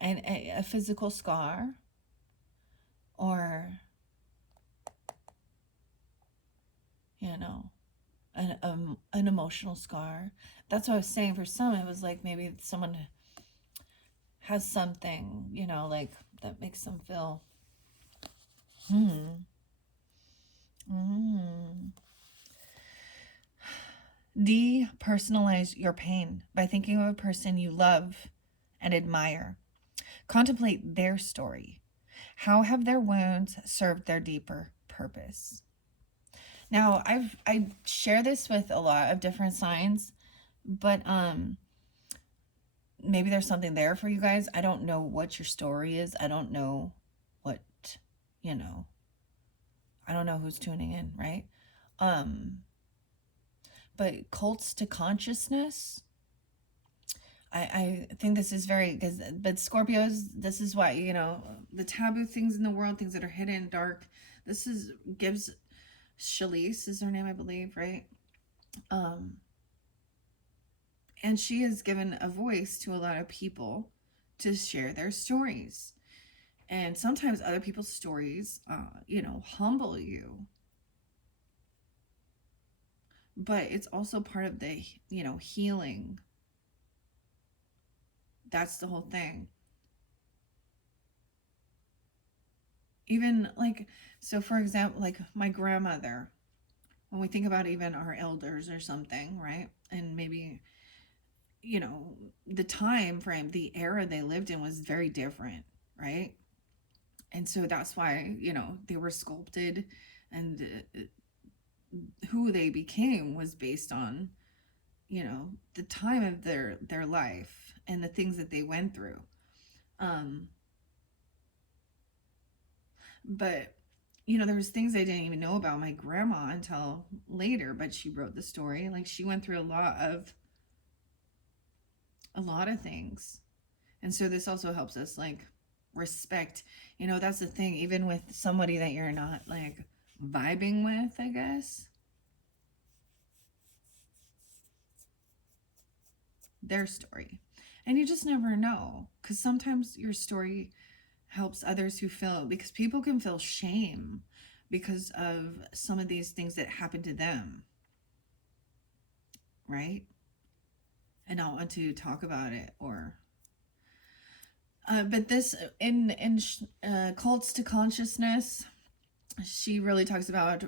And a physical scar, or, an emotional scar. That's what I was saying. For some, it was like maybe someone has something, like that makes them feel, Depersonalize your pain by thinking of a person you love and admire. Contemplate their story. How have their wounds served their deeper purpose? Now, I share this with a lot of different signs, but maybe there's something there for you guys. I don't know what your story is. I don't know what, I don't know who's tuning in, right? But cults to consciousness, I think this is very, but Scorpios, this is why, the taboo things in the world, things that are hidden, dark, gives Shalise is her name, I believe, right? And she has given a voice to a lot of people to share their stories. And sometimes other people's stories, humble you. But it's also part of the, healing. That's the whole thing. Even so for example, like my grandmother, when we think about even our elders or something, right? And maybe, the time frame, the era they lived in was very different, right? And so that's why, they were sculpted, and who they became was based on the time of their life and the things that they went through. But there was things I didn't even know about my grandma until later, but she wrote the story. Like, she went through a lot of things. And so this also helps us, like, respect. That's the thing, even with somebody that you're not, like, vibing with, I guess, their story. And you just never know, because sometimes your story helps others who feel, because people can feel shame because of some of these things that happen to them, right? And not want to talk about it, or but this in cults to consciousness, she really talks about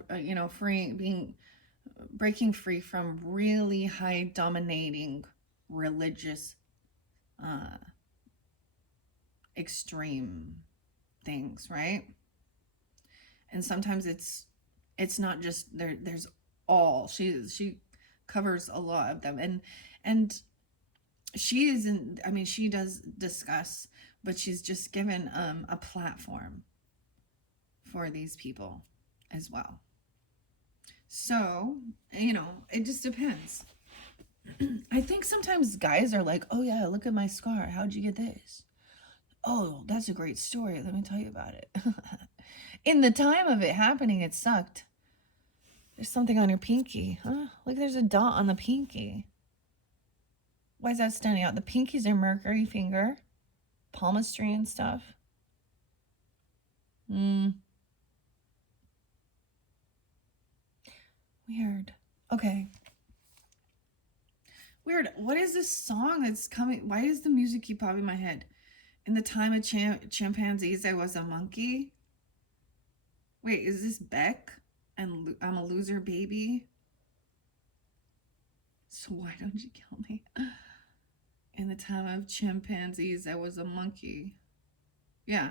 breaking free from really high dominating religious extreme things, right? And sometimes it's not just there's all she covers a lot of them, and she isn't, I mean, she does discuss, but she's just given a platform for these people as well. So it just depends. I think sometimes guys are like, oh yeah, look at my scar, how'd you get this? Oh, that's a great story, let me tell you about it. In the time of it happening, it sucked. There's something on your pinky. Huh? Look, there's a dot on the pinky. Why is that standing out? The pinky's a Mercury finger. Palmistry and stuff. Weird. Okay. Weird. What is this song that's coming? Why does the music keep popping in my head? In the time of chimpanzees, I was a monkey. Wait, is this Beck? And I'm a loser baby? So why don't you kill me? In the time of chimpanzees, I was a monkey. Yeah.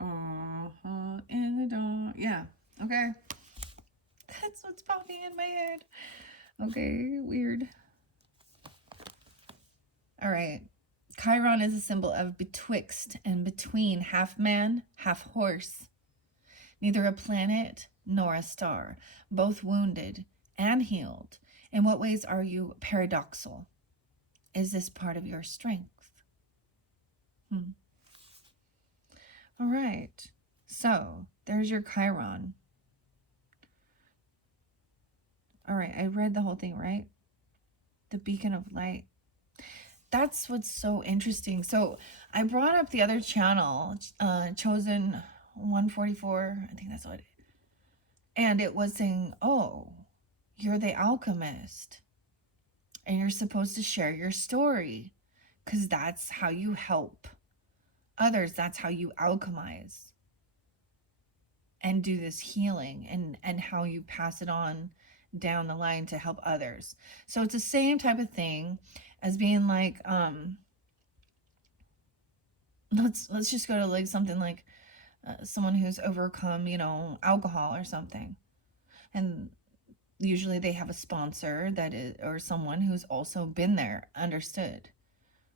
In the dawn. Yeah. Okay. That's what's popping in my head. Okay, weird. All right. Chiron is a symbol of betwixt and between, half man, half horse. Neither a planet nor a star, both wounded and healed. In what ways are you paradoxal? Is this part of your strength? All right. So there's your Chiron. All right. I read the whole thing, right? The beacon of light. That's what's so interesting. So I brought up the other channel, Chosen 144. I think that's what it is. And it was saying, oh, you're the alchemist. And you're supposed to share your story, because that's how you help others. That's how you alchemize and do this healing, and how you pass it on down the line to help others. So it's the same type of thing as being like, let's just go to like something like someone who's overcome, alcohol or something. And usually they have a sponsor that is, or someone who's also been there, understood,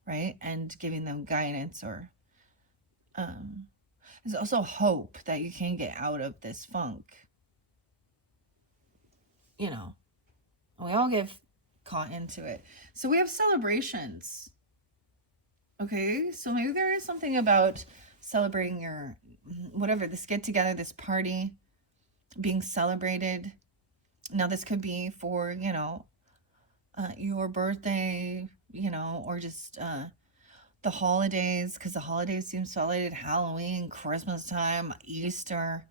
right? And giving them guidance, or there's also hope that you can get out of this funk. We all get caught into it. So we have celebrations. Okay, so maybe there is something about celebrating your, whatever, this get together, this party, being celebrated. Now this could be for, your birthday, or just the holidays, because the holidays seem celebrated, Halloween, Christmas time, Easter.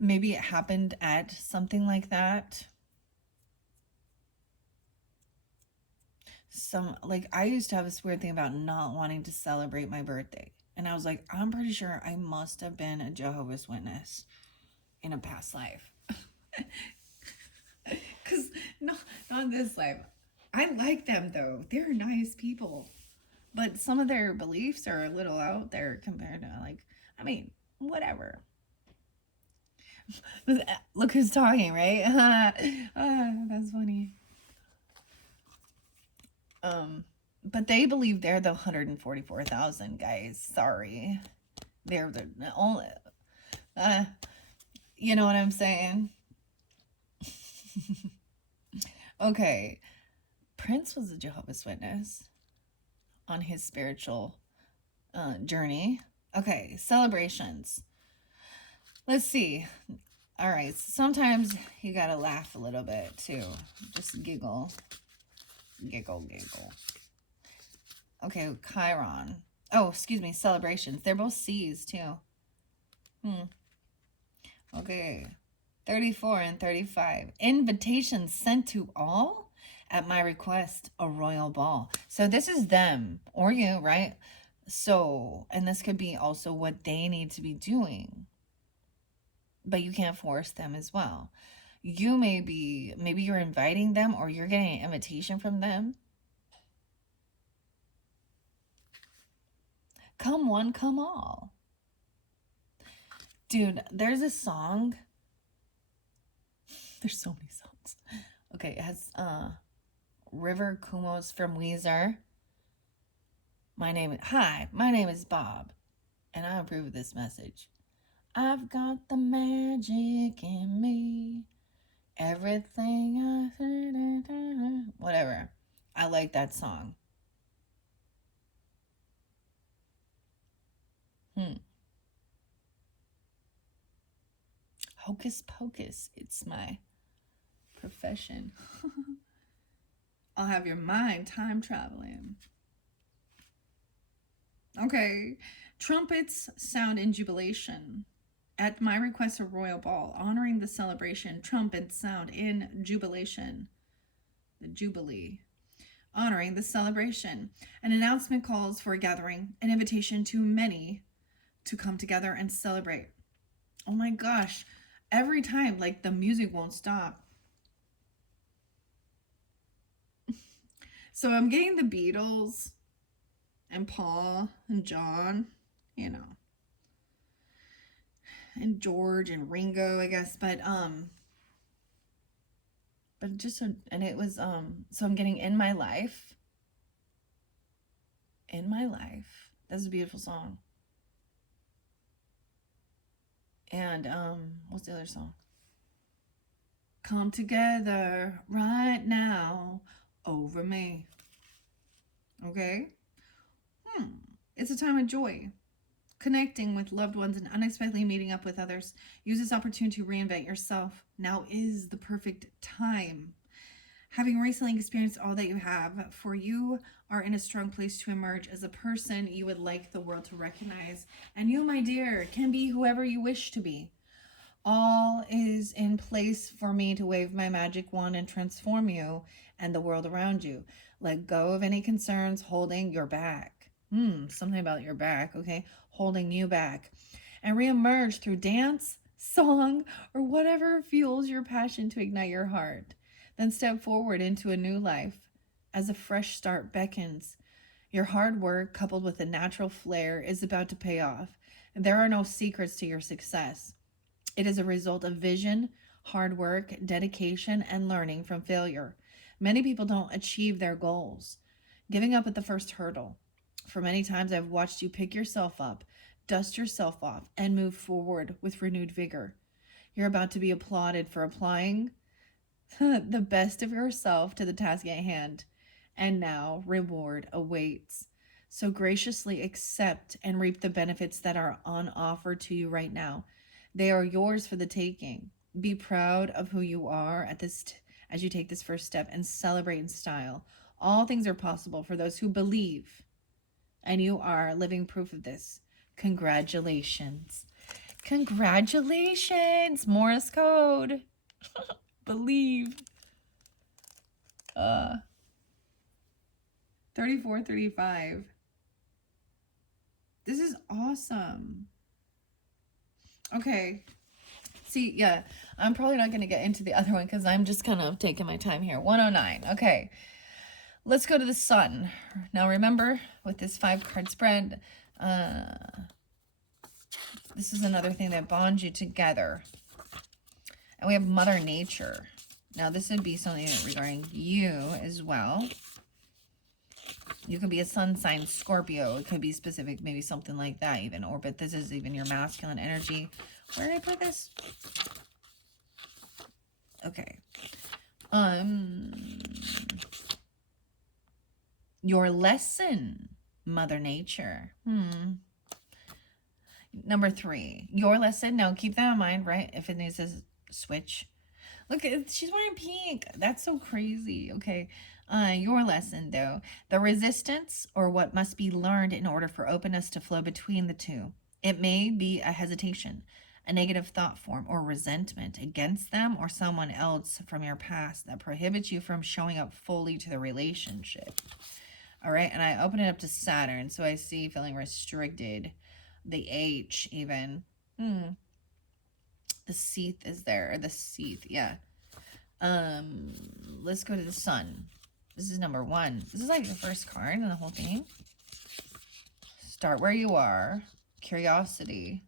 Maybe it happened at something like that. Like, I used to have this weird thing about not wanting to celebrate my birthday. And I was like, I'm pretty sure I must have been a Jehovah's Witness in a past life. Because not this life. I like them, though. They're nice people. But some of their beliefs are a little out there compared to, like, I mean, whatever. Look who's talking, right? That's funny. But they believe they're the 144,000 guys. Sorry. They're the only, you know what I'm saying? Okay. Prince was a Jehovah's Witness on his spiritual journey. Okay, celebrations. Let's see. All right, sometimes you gotta laugh a little bit too. Just giggle. Giggle, giggle. Okay, Chiron. Oh, excuse me, celebrations. They're both C's too. Okay, 34 and 35. Invitations sent to all at my request, a royal ball. So this is them or you, right? So, and this could be also what they need to be doing. But you can't force them as well. You maybe you're inviting them or you're getting an invitation from them. Come one, come all. Dude, there's a song. There's so many songs. Okay, it has River Kumos from Weezer. Hi, my name is Bob, and I approve of this message. I've got the magic in me. Everything I... Whatever. I like that song. Hocus pocus. It's my profession. I'll have your mind time traveling. Okay. Trumpets sound in jubilation. At my request, a royal ball, honoring the celebration, trumpets sound in jubilation. The jubilee. Honoring the celebration. An announcement calls for a gathering, an invitation to many to come together and celebrate. Oh my gosh. Every time, like, the music won't stop. So I'm getting the Beatles and Paul and John, you know, and George and Ringo, I guess, but just so, and it was so I'm getting in my life. That's a beautiful song. And what's the other song? Come together right now over me. Okay? It's a time of joy. Connecting with loved ones and unexpectedly meeting up with others. Use this opportunity to reinvent yourself. Now is the perfect time. Having recently experienced all that you have, for you are in a strong place to emerge as a person you would like the world to recognize. And you, my dear, can be whoever you wish to be. All is in place for me to wave my magic wand and transform you and the world around you. Let go of any concerns holding your back. Something about your back, okay? Holding you back. And reemerge through dance, song, or whatever fuels your passion to ignite your heart. Then step forward into a new life as a fresh start beckons. Your hard work, coupled with a natural flair, is about to pay off. There are no secrets to your success. It is a result of vision, hard work, dedication, and learning from failure. Many people don't achieve their goals, giving up at the first hurdle. For many times I've watched you pick yourself up, dust yourself off, and move forward with renewed vigor. You're about to be applauded for applying the best of yourself to the task at hand. And now reward awaits. So graciously accept and reap the benefits that are on offer to you right now. They are yours for the taking. Be proud of who you are as you take this first step and celebrate in style. All things are possible for those who believe. And you are living proof of this. Congratulations. Congratulations. Morse code. Believe. 34, 35. This is awesome. Okay. See, yeah, I'm probably not going to get into the other one because I'm just kind of taking my time here. 109. Okay. Let's go to the sun. Now, remember, with this 5-card spread, this is another thing that bonds you together. And we have Mother Nature. Now, this would be something regarding you as well. You could be a sun sign Scorpio. It could be specific, maybe something like that even. Or, but this is even your masculine energy. Where did I put this? Okay. Your lesson, Mother Nature. Number 3, your lesson. Now, keep that in mind, right? If it needs to switch. Look, she's wearing pink. That's so crazy. Okay. Your lesson, though. The resistance, or what must be learned in order for openness to flow between the two. It may be a hesitation, a negative thought form, or resentment against them or someone else from your past that prohibits you from showing up fully to the relationship. All right. And I open it up to Saturn. So I see feeling restricted. The H even. The Seath is there. Or the Seath. Yeah. Let's go to the Sun. This is number 1. This is like the first card in the whole thing. Start where you are. Curiosity.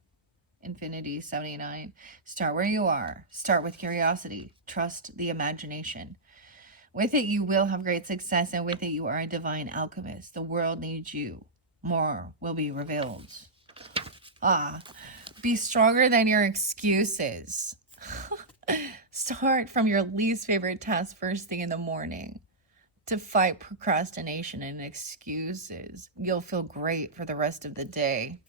Infinity 79. Start where you are. Start with curiosity. Trust the imagination. With it, you will have great success, and with it, you are a divine alchemist. The world needs you. More will be revealed. Be stronger than your excuses. Start from your least favorite task first thing in the morning to fight procrastination and excuses. You'll feel great for the rest of the day.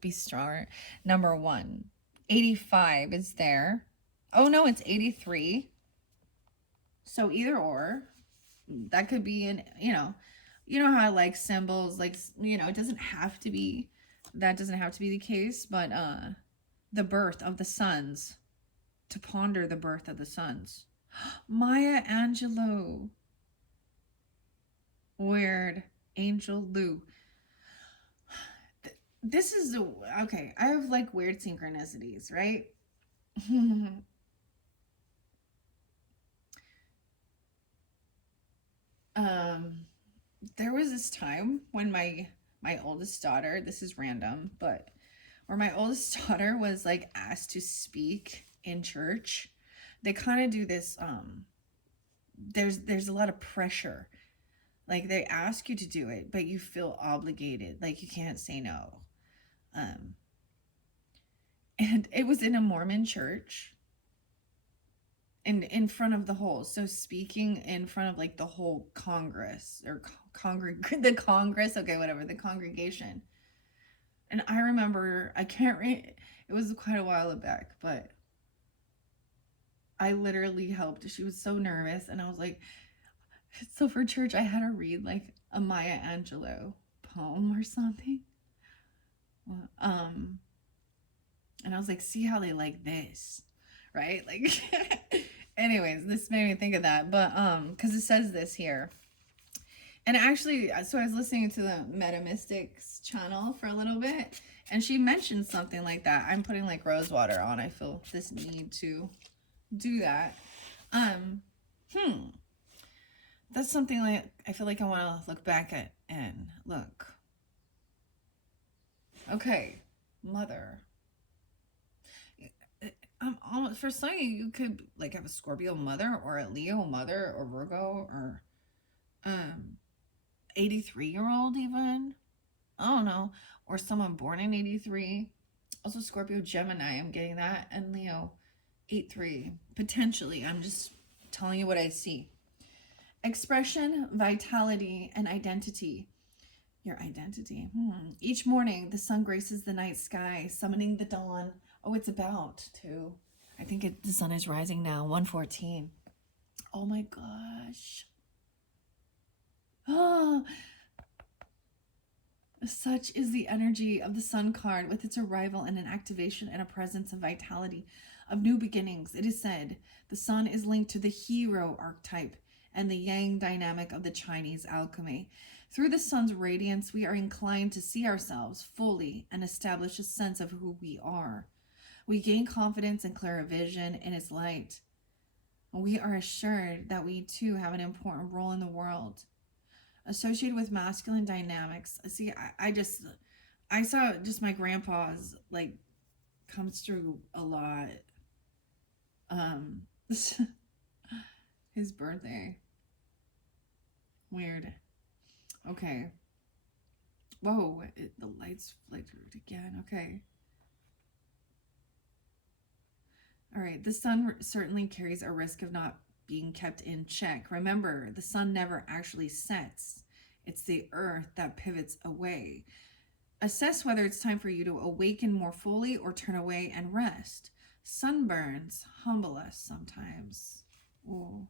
Be stronger. Number 1. 85 is there. Oh, no, it's 83. So either or. That could be an, you know how I like symbols, like, it doesn't have to be, that doesn't have to be the case, but the birth of the sons, to ponder the birth of the sons. Maya Angelou. Weird. Angel Lou. This is okay. I have like weird synchronicities, right? There was this time when my oldest daughter, this is random, but where my oldest daughter was like asked to speak in church. They kind of do this, there's a lot of pressure. Like they ask you to do it, but you feel obligated, like you can't say no. And it was in a Mormon church, and in front of the whole, so speaking in front of like the whole Congress or the Congress, okay, whatever, the congregation. And I remember, I can't read, it was quite a while back, but I literally helped. She was so nervous, and I was like, so for church, I had to read like a Maya Angelou poem or something. And I was like, see how they like this, right? Like, anyways, this made me think of that. But because it says this here. And actually, so I was listening to the Meta Mystics channel for a little bit, and she mentioned something like that. I'm putting like rose water on. I feel this need to do that. That's something like I feel like I want to look back at and look. Okay, Mother. Almost, for some of you could like have a Scorpio mother or a Leo mother or Virgo or 83-year-old even. I don't know. Or someone born in 83. Also Scorpio, Gemini, I'm getting that. And Leo, 8-3. Potentially. I'm just telling you what I see. Expression, vitality, and identity. Your identity. Each morning, the sun graces the night sky, summoning the dawn. Oh, it's about to. I think the sun is rising now, 1:14. Oh my gosh. Oh, such is the energy of the sun card with its arrival and an activation and a presence of vitality, of new beginnings. It is said the sun is linked to the hero archetype and the yang dynamic of the Chinese alchemy. Through the sun's radiance, we are inclined to see ourselves fully and establish a sense of who we are. We gain confidence and clearer vision in its light. We are assured that we too have an important role in the world. Associated with masculine dynamics. See, I saw just my grandpa's like comes through a lot. Um, his birthday. Weird. Okay. Whoa, the lights flickered again. Okay. All right. The sun certainly carries a risk of not being kept in check. Remember, the sun never actually sets. It's the earth that pivots away. Assess whether it's time for you to awaken more fully or turn away and rest. Sunburns humble us sometimes. Ooh.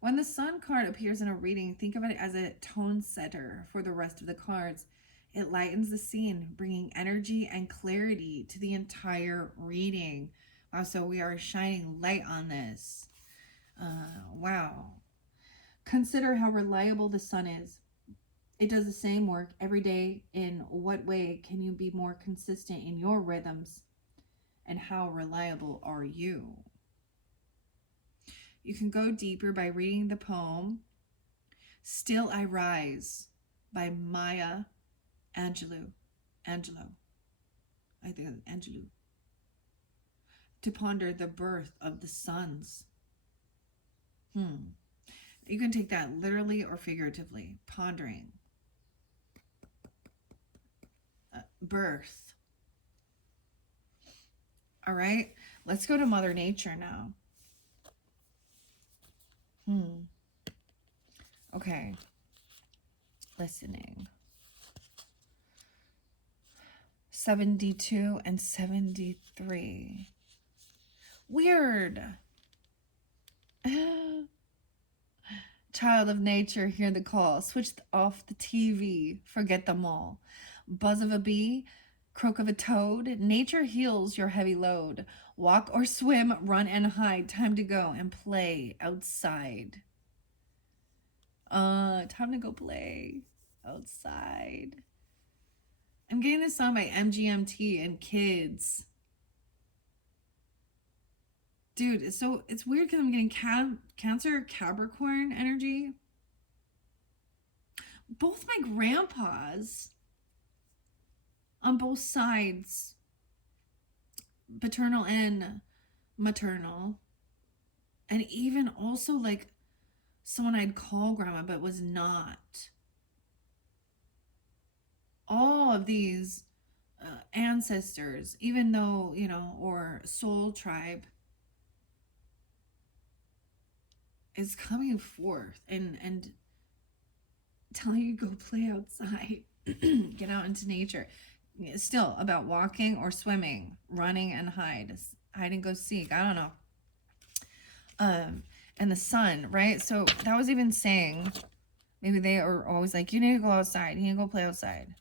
When the sun card appears in a reading, think of it as a tone setter for the rest of the cards. It lightens the scene, bringing energy and clarity to the entire reading. Wow, so we are shining light on this. Wow. Consider how reliable the sun is. It does the same work every day. In what way can you be more consistent in your rhythms? And how reliable are you? You can go deeper by reading the poem Still I Rise by Maya Angelou. I think it's Angelou. To ponder the birth of the suns. You can take that literally or figuratively. Pondering. Birth. All right, let's go to Mother Nature now. Okay. Listening. 72 and 73. Weird. Child of nature, hear the call. Switch off the TV. Forget them all. Buzz of a bee, croak of a toad. Nature heals your heavy load. Walk or swim, run and hide. Time to go and play outside. Time to go play outside. I'm getting this song by MGMT and Kids. Dude, so it's weird because I'm getting Cancer Capricorn energy. Both my grandpas on both sides, paternal and maternal, and even also like someone I'd call grandma but was not. All of these ancestors, even though, you know, or soul tribe, is coming forth and telling you go play outside, get out into nature. Still about walking or swimming, running and hide and go seek. I don't know. And the sun, right? So that was even saying, maybe they are always like, you need to go outside, you need to go play outside.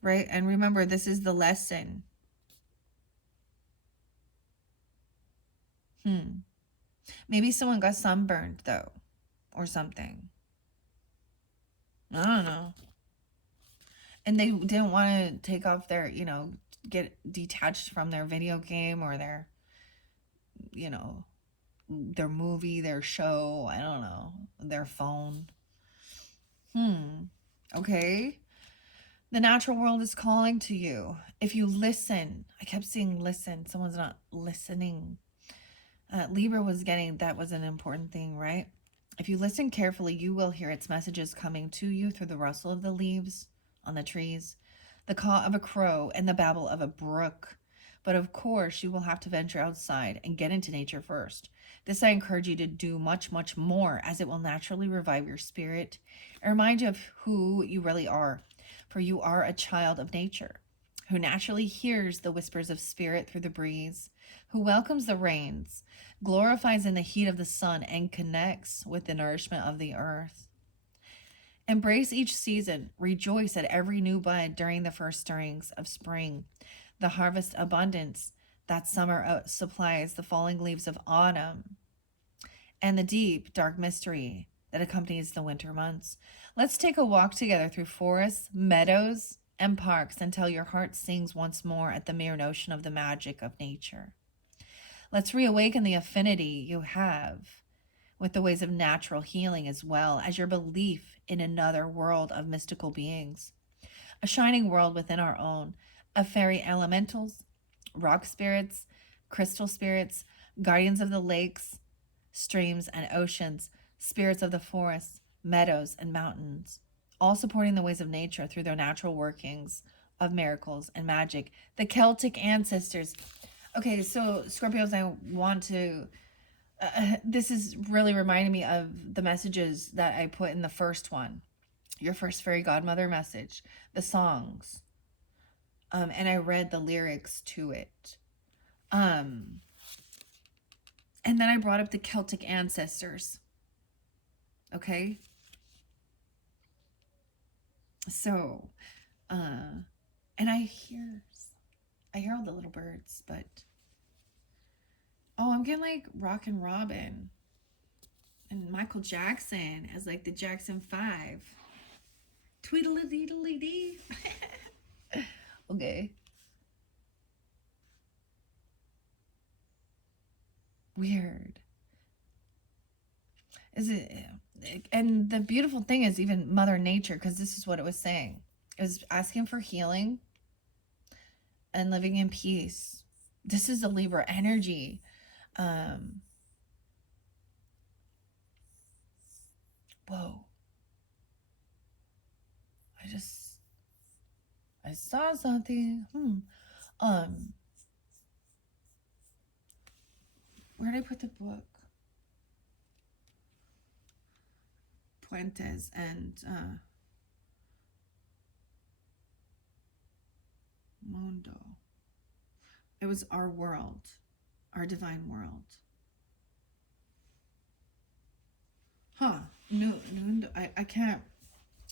Right? And remember, this is the lesson. Maybe someone got sunburned though, or something. I don't know. And they didn't want to take off their, you know, get detached from their video game or their, you know, their movie, their show, I don't know, their phone. Okay. The natural world is calling to you. If you listen, I kept saying listen, someone's not listening. Libra was getting, that was an important thing, right? If you listen carefully, you will hear its messages coming to you through the rustle of the leaves on the trees, the caw of a crow, and the babble of a brook. But of course, you will have to venture outside and get into nature first. This I encourage you to do much, much more, as it will naturally revive your spirit and remind you of who you really are. For you are a child of nature, who naturally hears the whispers of spirit through the breeze, who welcomes the rains, glorifies in the heat of the sun, and connects with the nourishment of the earth. Embrace each season, rejoice at every new bud during the first stirrings of spring, the harvest abundance that summer supplies, the falling leaves of autumn, and the deep, dark mystery that accompanies the winter months. Let's take a walk together through forests, meadows, and parks until your heart sings once more at the mere notion of the magic of nature. Let's reawaken the affinity you have with the ways of natural healing, as well as your belief in another world of mystical beings, a shining world within our own, of fairy elementals, rock spirits, crystal spirits, guardians of the lakes, streams, and oceans, spirits of the forests, meadows, and mountains, all supporting the ways of nature through their natural workings of miracles and magic. The Celtic ancestors. Okay, so Scorpios, I want to. This is really reminding me of the messages that I put in the first one, your first fairy godmother message, the songs. And I read the lyrics to it. And then I brought up the Celtic ancestors. Okay. So, and I hear all the little birds, but oh, I'm getting like Rockin' Robin and Michael Jackson as like the Jackson 5. Tweedledee. Okay. Weird. Is it? And the beautiful thing is even Mother Nature, because this is what it was saying. It was asking for healing and living in peace. This is a Libra energy. Whoa. I saw something. Where did I put the book? Puentes and Mundo. It was our world, our divine world. Huh. No, I can't.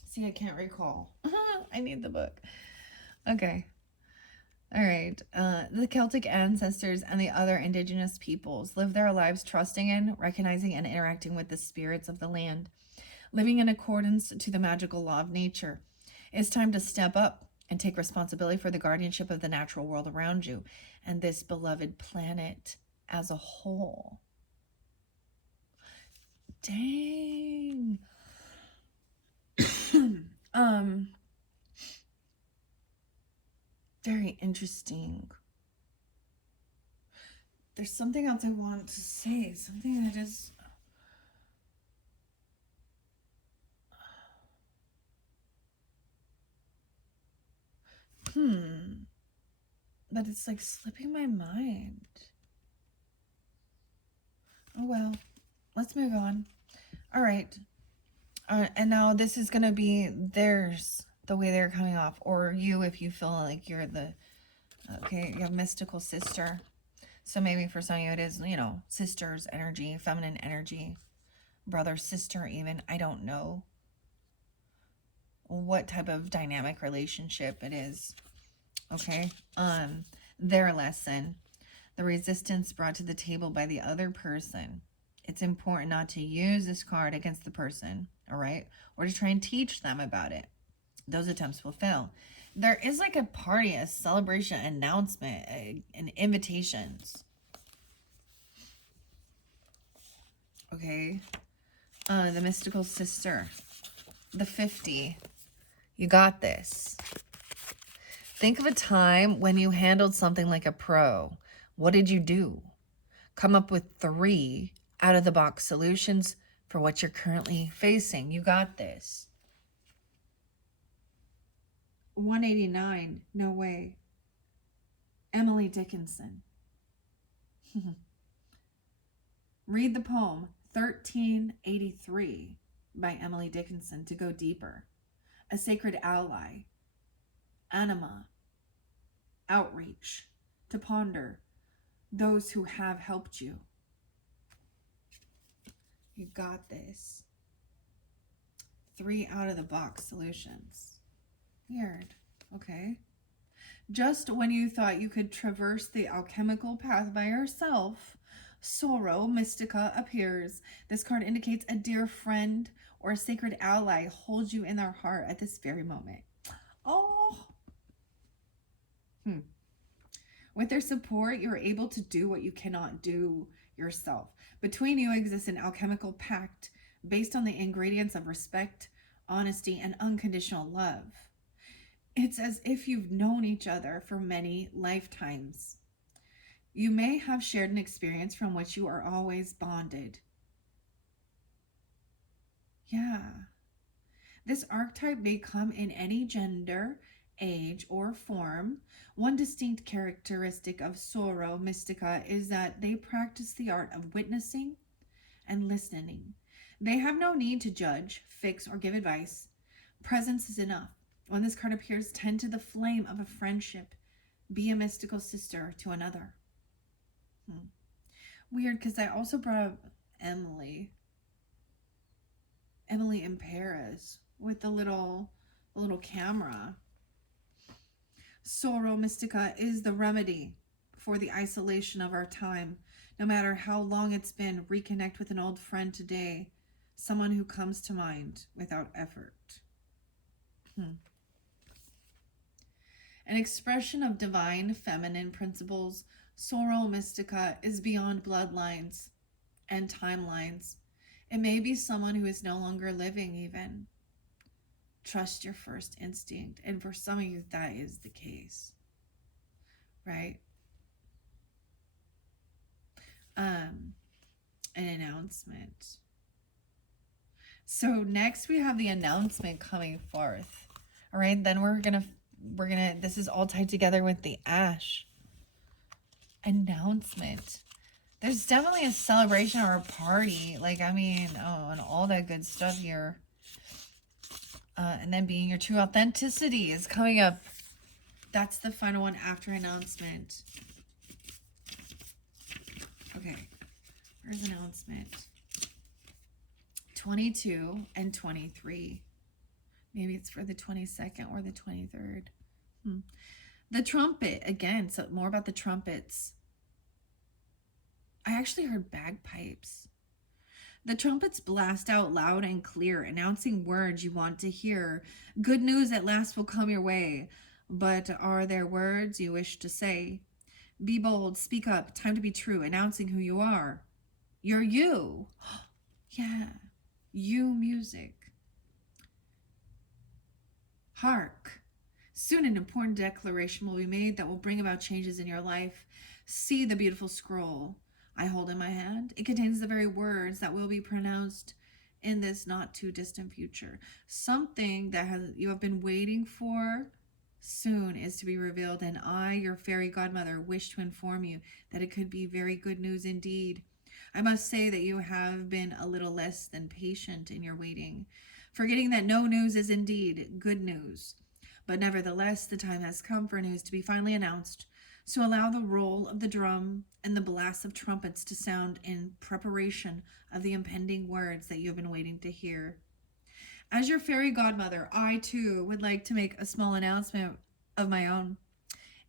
See, I can't recall. I need the book. Okay. All right. The Celtic ancestors and the other indigenous peoples lived their lives trusting in, recognizing, and interacting with the spirits of the land, living in accordance to the magical law of nature. It's time to step up and take responsibility for the guardianship of the natural world around you and this beloved planet as a whole. Dang. Very interesting. There's something else I want to say. Something that is... But it's like slipping my mind. Oh well. Let's move on. All right. And now this is going to be theirs, the way they're coming off. Or you, if you feel like you're the... Okay, you have mystical sister. So maybe for some of you it is, sister's energy, feminine energy, brother, sister even. I don't know what type of dynamic relationship it is. Okay. Their lesson. The resistance brought to the table by the other person. It's important not to use this card against the person, all right? Or to try and teach them about it. Those attempts will fail. There is like a party, a celebration, announcement, and invitations. Okay. The mystical sister. The 50. You got this. Think of a time when you handled something like a pro. What did you do? Come up with 3 out-of-the-box solutions for what you're currently facing. You got this. 189. No way. Emily Dickinson. Read the poem 1383 by Emily Dickinson to go deeper. A sacred ally. Anima. Outreach. To ponder those who have helped you. You got this. 3 out-of-the-box solutions. Weird. Okay. Just when you thought you could traverse the alchemical path by yourself, Sorrow Mystica appears. This card indicates a dear friend or a sacred ally holds you in their heart at this very moment. Oh. With their support, you're able to do what you cannot do yourself. Between you exists an alchemical pact based on the ingredients of respect, honesty, and unconditional love. It's as if you've known each other for many lifetimes. You may have shared an experience from which you are always bonded. Yeah. This archetype may come in any gender, age, or form. One distinct characteristic of Sorrow Mystica is that they practice the art of witnessing and listening. They have no need to judge, fix, or give advice. Presence is enough. When this card appears, tend to the flame of a friendship. Be a mystical sister to another. Weird, because I also brought up Emily. Emily in Paris with the little camera. Sorrow Mystica is the remedy for the isolation of our time. No matter how long it's been, reconnect with an old friend today, someone who comes to mind without effort. An expression of divine feminine principles, Sorrow Mystica is beyond bloodlines and timelines. It may be someone who is no longer living, even. Trust your first instinct. And for some of you, that is the case. Right? An announcement. So next we have the announcement coming forth. All right, then we're gonna, this is all tied together with the ash. Announcement. There's definitely a celebration or a party. Like, I mean, oh, and all that good stuff here. And then being your true authenticity is coming up. That's the final one after announcement. Okay, where's announcement? 22 and 23. Maybe it's for the 22nd or the 23rd. The trumpet, again, so more about the trumpets. I actually heard bagpipes. The trumpets blast out loud and clear, announcing words you want to hear. Good news at last will come your way. But are there words you wish to say? Be bold, speak up, time to be true, announcing who you are. You're you. Yeah, you music. Hark. Soon an important declaration will be made that will bring about changes in your life. See the beautiful scroll I hold in my hand. It contains the very words that will be pronounced in this not too distant future. Something that you have been waiting for soon is to be revealed, and I, your fairy godmother, wish to inform you that it could be very good news indeed. I must say that you have been a little less than patient in your waiting, forgetting that no news is indeed good news. But nevertheless, the time has come for news to be finally announced. So allow the roll of the drum and the blast of trumpets to sound in preparation of the impending words that you have been waiting to hear. As your fairy godmother, I too would like to make a small announcement of my own.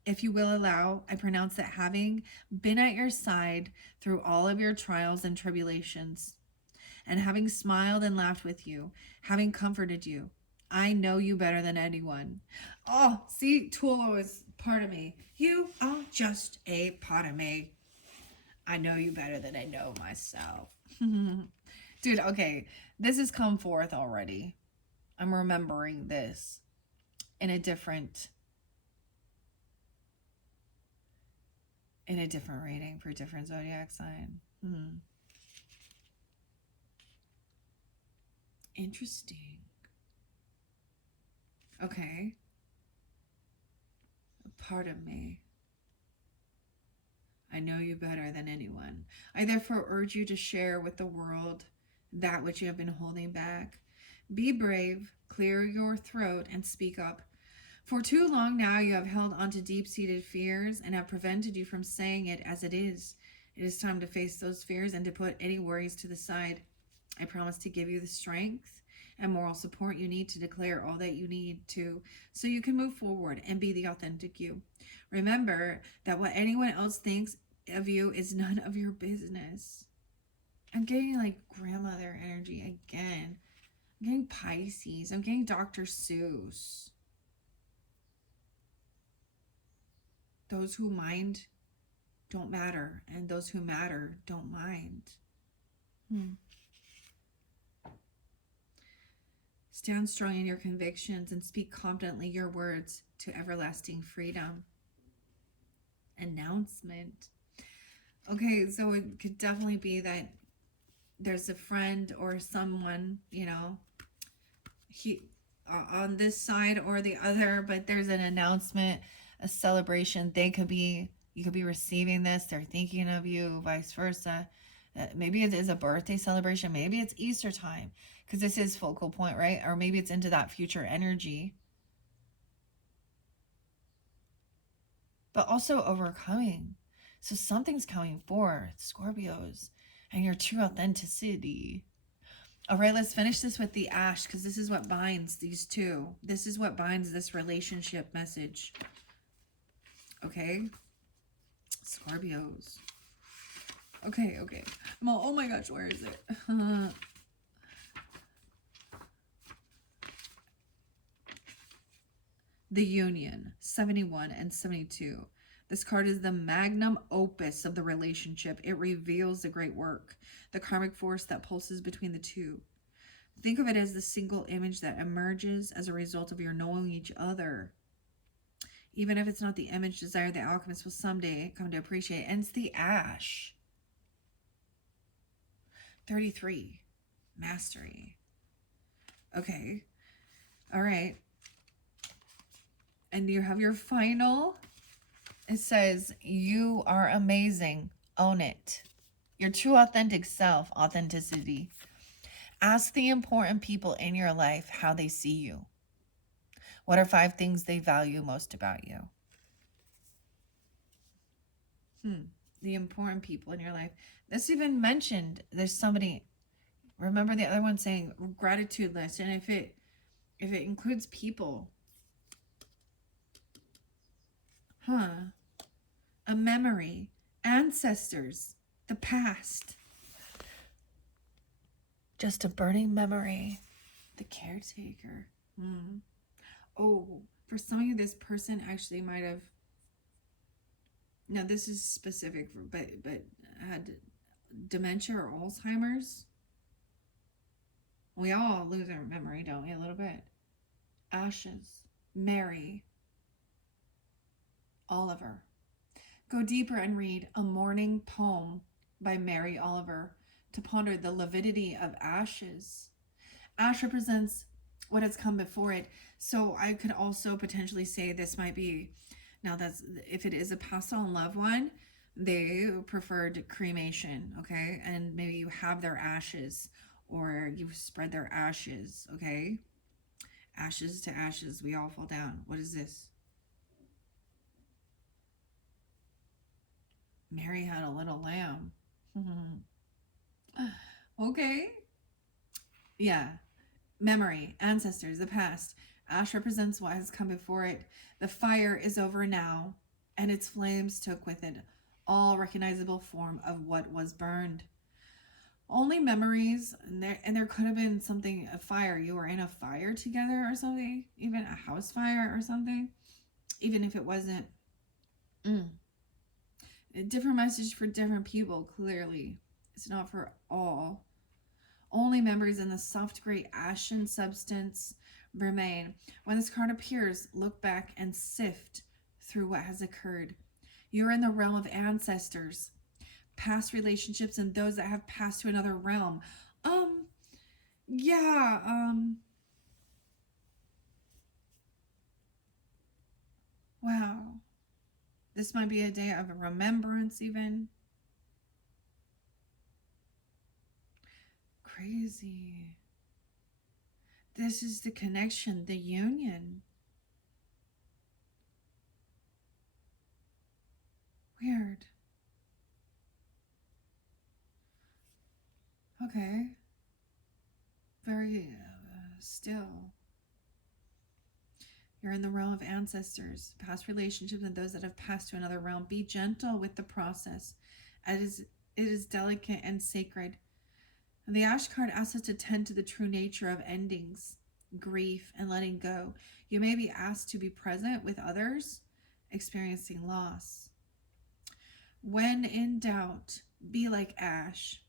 If you will allow, I pronounce that having been at your side through all of your trials and tribulations, and having smiled and laughed with you, having comforted you, I know you better than anyone. Oh, see, Tulo is part of me. You are just a part of me. I know you better than I know myself. Dude, okay, this has come forth already. I'm remembering this in a different reading for different zodiac sign. Interesting. Okay. A part of me. I know you better than anyone. I therefore urge you to share with the world that which you have been holding back. Be brave, clear your throat, and speak up. For too long now you have held onto deep-seated fears and have prevented you from saying it as it is. It is time to face those fears and to put any worries to the side. I promise to give you the strength and moral support you need to declare all that you need to, so you can move forward and be the authentic you. Remember that what anyone else thinks of you is none of your business. I'm getting like grandmother energy again. I'm getting Pisces. I'm getting Dr. Seuss. Those who mind don't matter, and those who matter don't mind. Stand strong in your convictions and speak confidently your words to everlasting freedom. Announcement. Okay, so it could definitely be that there's a friend or someone, he on this side or the other, but there's an announcement, a celebration. You could be receiving this. They're thinking of you, vice versa. Maybe it is a birthday celebration. Maybe it's Easter time because this is focal point, right? Or maybe it's into that future energy. But also overcoming. So something's coming forth, Scorpios, and your true authenticity. All right, let's finish this with the ash because this is what binds these two. This is what binds this relationship message. Okay? Scorpios. Okay. Oh my gosh, where is it? The Union, 71 and 72. This card is the magnum opus of the relationship. It reveals the great work, the karmic force that pulses between the two. Think of it as the single image that emerges as a result of your knowing each other. Even if it's not the image desired, the alchemist will someday come to appreciate. And it's the ash. 33. Mastery. Okay. All right. And you have your final. It says, you are amazing. Own it. Your true authentic self, authenticity. Ask the important people in your life how they see you. What are 5 things they value most about you? The important people in your life. This even mentioned there's somebody. Remember the other one saying gratitude list, and if it includes people, a memory, ancestors, the past. Just a burning memory. The caretaker. Oh, for some of you, this person actually might have. Now, this is specific, but had dementia or Alzheimer's. We all lose our memory, don't we? A little bit. Ashes. Mary. Oliver. Go deeper and read A Morning Poem by Mary Oliver to ponder the lividity of ashes. Ash represents what has come before it. So I could also potentially say this might be, now that's, if it is a passed on loved one, they preferred cremation, okay? And maybe you have their ashes or you spread their ashes, okay? Ashes to ashes, we all fall down. What is this? Mary had a little lamb. Okay. Yeah. Memory, ancestors, the past. Ash represents what has come before it. The fire is over now, and its flames took with it all recognizable form of what was burned. Only memories, and there could have been something, a fire. You were in a fire together or something, even a house fire or something, even if it wasn't. A different message for different people, clearly. It's not for all. Only memories in the soft gray ashen substance remain. When this card appears, look back and sift through what has occurred. You're in the realm of ancestors, past relationships, and those that have passed to another realm. Wow. This might be a day of remembrance, even. Crazy. This is the connection, the union. Weird. Okay. Very still. You're in the realm of ancestors, past relationships, and those that have passed to another realm. Be gentle with the process. It is delicate and sacred. And the Ash card asks us to tend to the true nature of endings, grief, and letting go. You may be asked to be present with others experiencing loss. When in doubt, be like ash.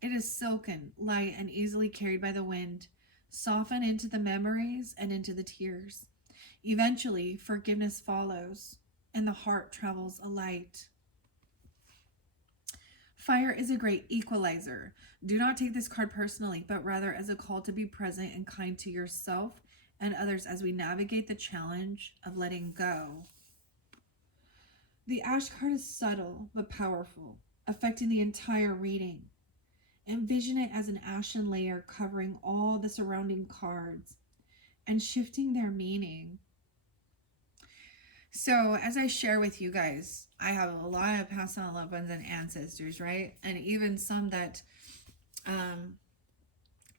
It is silken, light, and easily carried by the wind. Soften into the memories and into the tears. Eventually, forgiveness follows, and the heart travels alight. Fire is a great equalizer. Do not take this card personally, but rather as a call to be present and kind to yourself and others as we navigate the challenge of letting go. The Ash card is subtle but powerful, affecting the entire reading. Envision it as an ashen layer covering all the surrounding cards and shifting their meaning. So, as I share with you guys, I have a lot of past on loved ones and ancestors, right? And even some that, and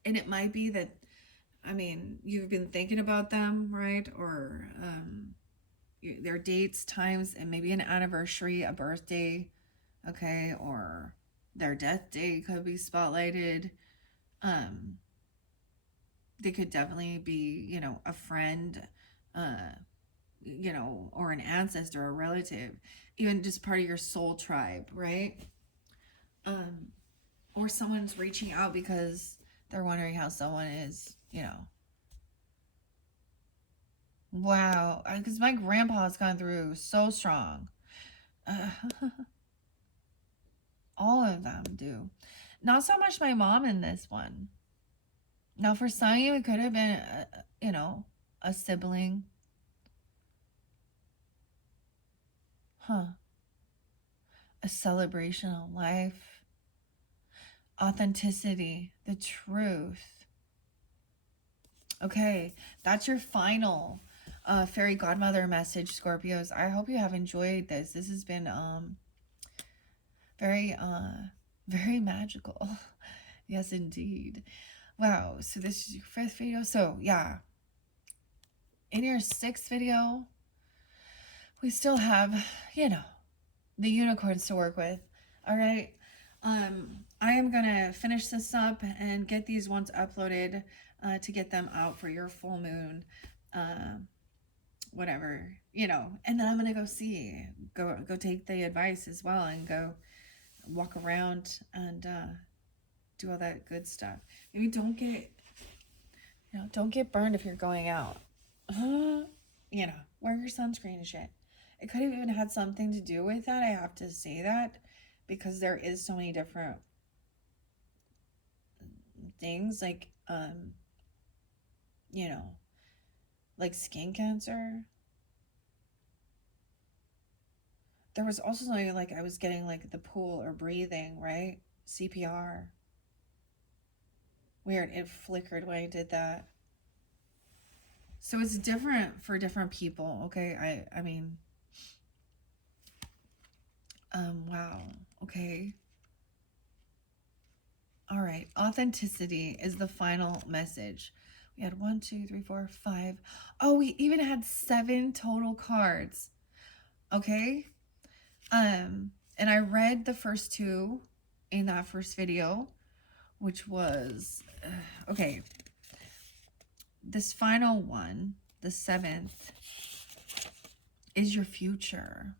it might be that, I mean, you've been thinking about them, right? Or their dates, times, and maybe an anniversary, a birthday, okay? Or their death day could be spotlighted. They could definitely be, you know, a friend, you know, or an ancestor or relative, even just part of your soul tribe, right? Or someone's reaching out because they're wondering how someone is, you know. Wow, because my grandpa has gone through so strong. All of them do. Not so much my mom in this one. Now, for some of you, it could have been, you know, a sibling. A celebration of life. Authenticity, the truth. Okay, that's your final fairy godmother message, Scorpios. I hope you have enjoyed this. This has been very very magical. Yes, indeed. Wow, so this is your 5th video. So yeah, in your 6th video, we still have, you know, the unicorns to work with. All right. I am gonna finish this up and get these ones uploaded to get them out for your full moon, whatever, you know. And then I'm gonna go take the advice as well and go walk around and do all that good stuff. Maybe don't get burned if you're going out. You know, wear your sunscreen and shit. It could have even had something to do with that. I have to say that because there is so many different things like, you know, like skin cancer. There was also something like I was getting like the pool or breathing, right? CPR. Weird, it flickered when I did that. So it's different for different people, okay? I mean, wow, okay. All right, authenticity is the final message. We had 1, 2, 3, 4, 5. Oh, we even had 7 total cards. Okay. And I read the first 2 in that first video, which was okay. This final one, the 7th, is your future.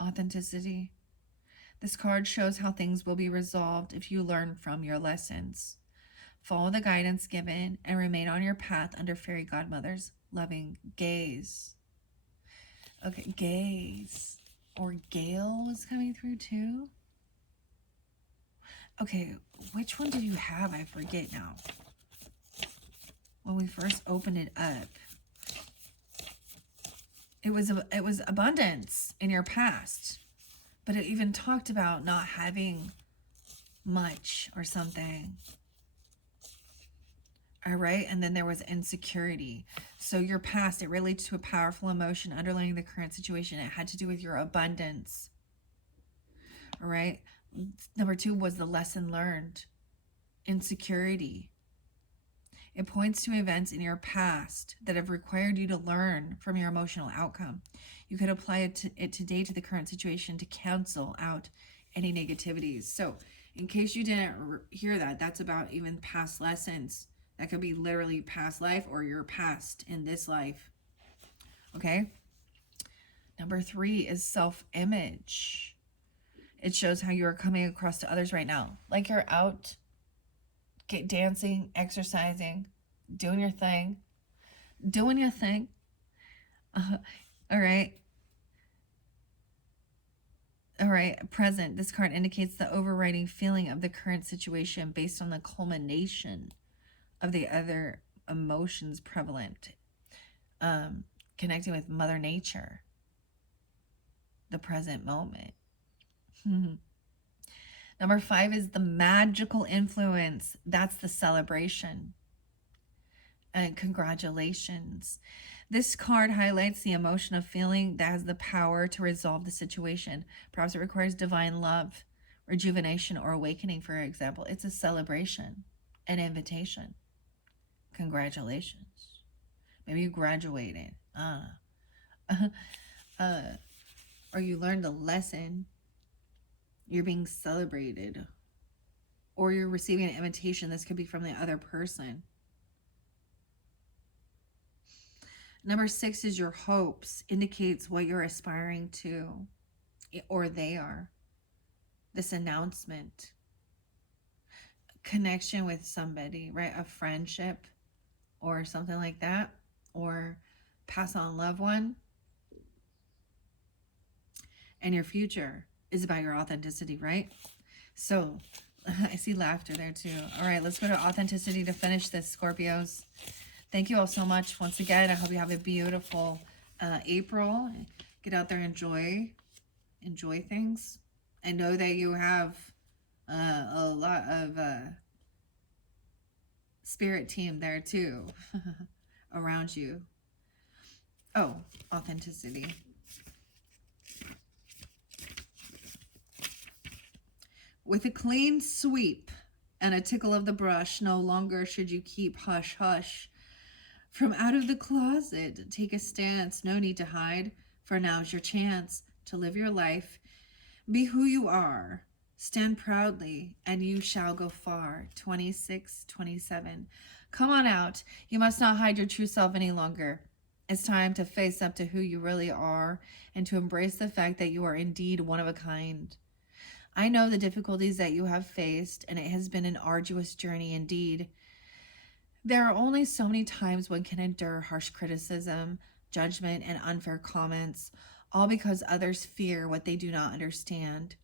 Authenticity. This card shows how things will be resolved if you learn from your lessons. Follow the guidance given and remain on your path under fairy godmother's loving gaze. Okay, gaze. Or gale was coming through too. Okay, which one did you have? I forget now. When we first opened it up, it was abundance in your past, but it even talked about not having much or something. All right, and then there was insecurity. So your past, it relates to a powerful emotion underlying the current situation. It had to do with your abundance. All right. Number 2 was the lesson learned. Insecurity. It points to events in your past that have required you to learn from your emotional outcome. You could apply it today to the current situation to cancel out any negativities. So in case you didn't hear that, that's about even past lessons. That could be literally past life or your past in this life. Okay. Number 3 is self-image. It shows how you are coming across to others right now. Like you're out dancing, exercising, doing your thing. All right. All right, present. This card indicates the overriding feeling of the current situation based on the culmination of the other emotions prevalent. Connecting with Mother Nature, the present moment. Number 5 is the magical influence. That's the celebration. And congratulations. This card highlights the emotion of feeling that has the power to resolve the situation. Perhaps it requires divine love, rejuvenation, or awakening, for example. It's a celebration, an invitation. Congratulations. Maybe you graduated. Or you learned a lesson. You're being celebrated. Or you're receiving an invitation. This could be from the other person. Number 6 is your hopes. Indicates what you're aspiring to, or they are. This announcement. Connection with somebody, right? A friendship or something like that. Or pass on loved one. And your future is about your authenticity, right? So I see laughter there too. All right, let's go to authenticity to finish this, Scorpios. Thank you all so much once again. I hope you have a beautiful April. Get out there, enjoy things. I know that you have a lot of spirit team there too around you. Oh, authenticity. With a clean sweep and a tickle of the brush, no longer should you keep hush hush. From out of the closet, take a stance, no need to hide, for now's your chance to live your life. Be who you are, stand proudly, and you shall go far. 26, 27. Come on out, you must not hide your true self any longer. It's time to face up to who you really are and to embrace the fact that you are indeed one of a kind. I know the difficulties that you have faced, and it has been an arduous journey indeed. There are only so many times one can endure harsh criticism, judgment, and unfair comments, all because others fear what they do not understand.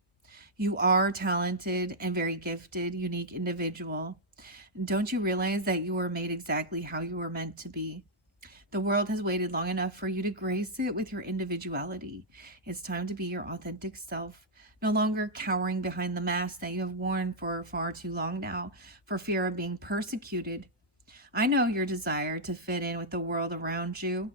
You are talented and very gifted, unique individual. Don't you realize that you were made exactly how you were meant to be? The world has waited long enough for you to grace it with your individuality. It's time to be your authentic self, no longer cowering behind the mask that you have worn for far too long now, for fear of being persecuted. I know your desire to fit in with the world around you,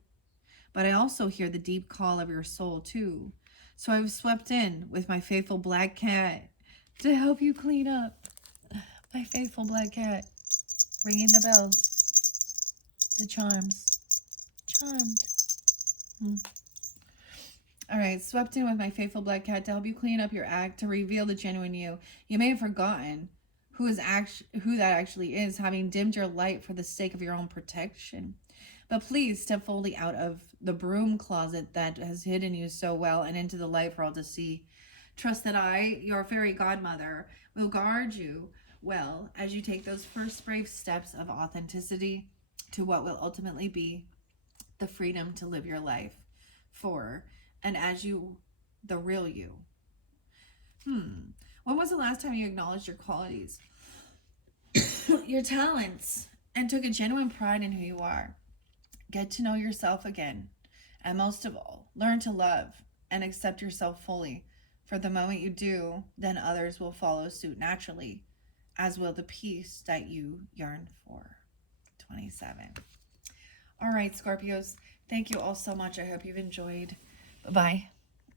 but I also hear the deep call of your soul too. So I've swept in with my faithful black cat to help you clean up. My faithful black cat, ringing the bells, the chimes, chimed. All right, swept in with my faithful black cat to help you clean up your act, to reveal the genuine you. You may have forgotten who that actually is, having dimmed your light for the sake of your own protection. But please step fully out of the broom closet that has hidden you so well and into the light for all to see. Trust that I, your fairy godmother, will guard you well as you take those first brave steps of authenticity to what will ultimately be the freedom to live your life for and as you, the real you. When was the last time you acknowledged your qualities, your talents, and took a genuine pride in who you are? Get to know yourself again. And most of all, learn to love and accept yourself fully. For the moment you do, then others will follow suit naturally, as will the peace that you yearn for. 27. All right, Scorpios. Thank you all so much. I hope you've enjoyed. Bye-bye.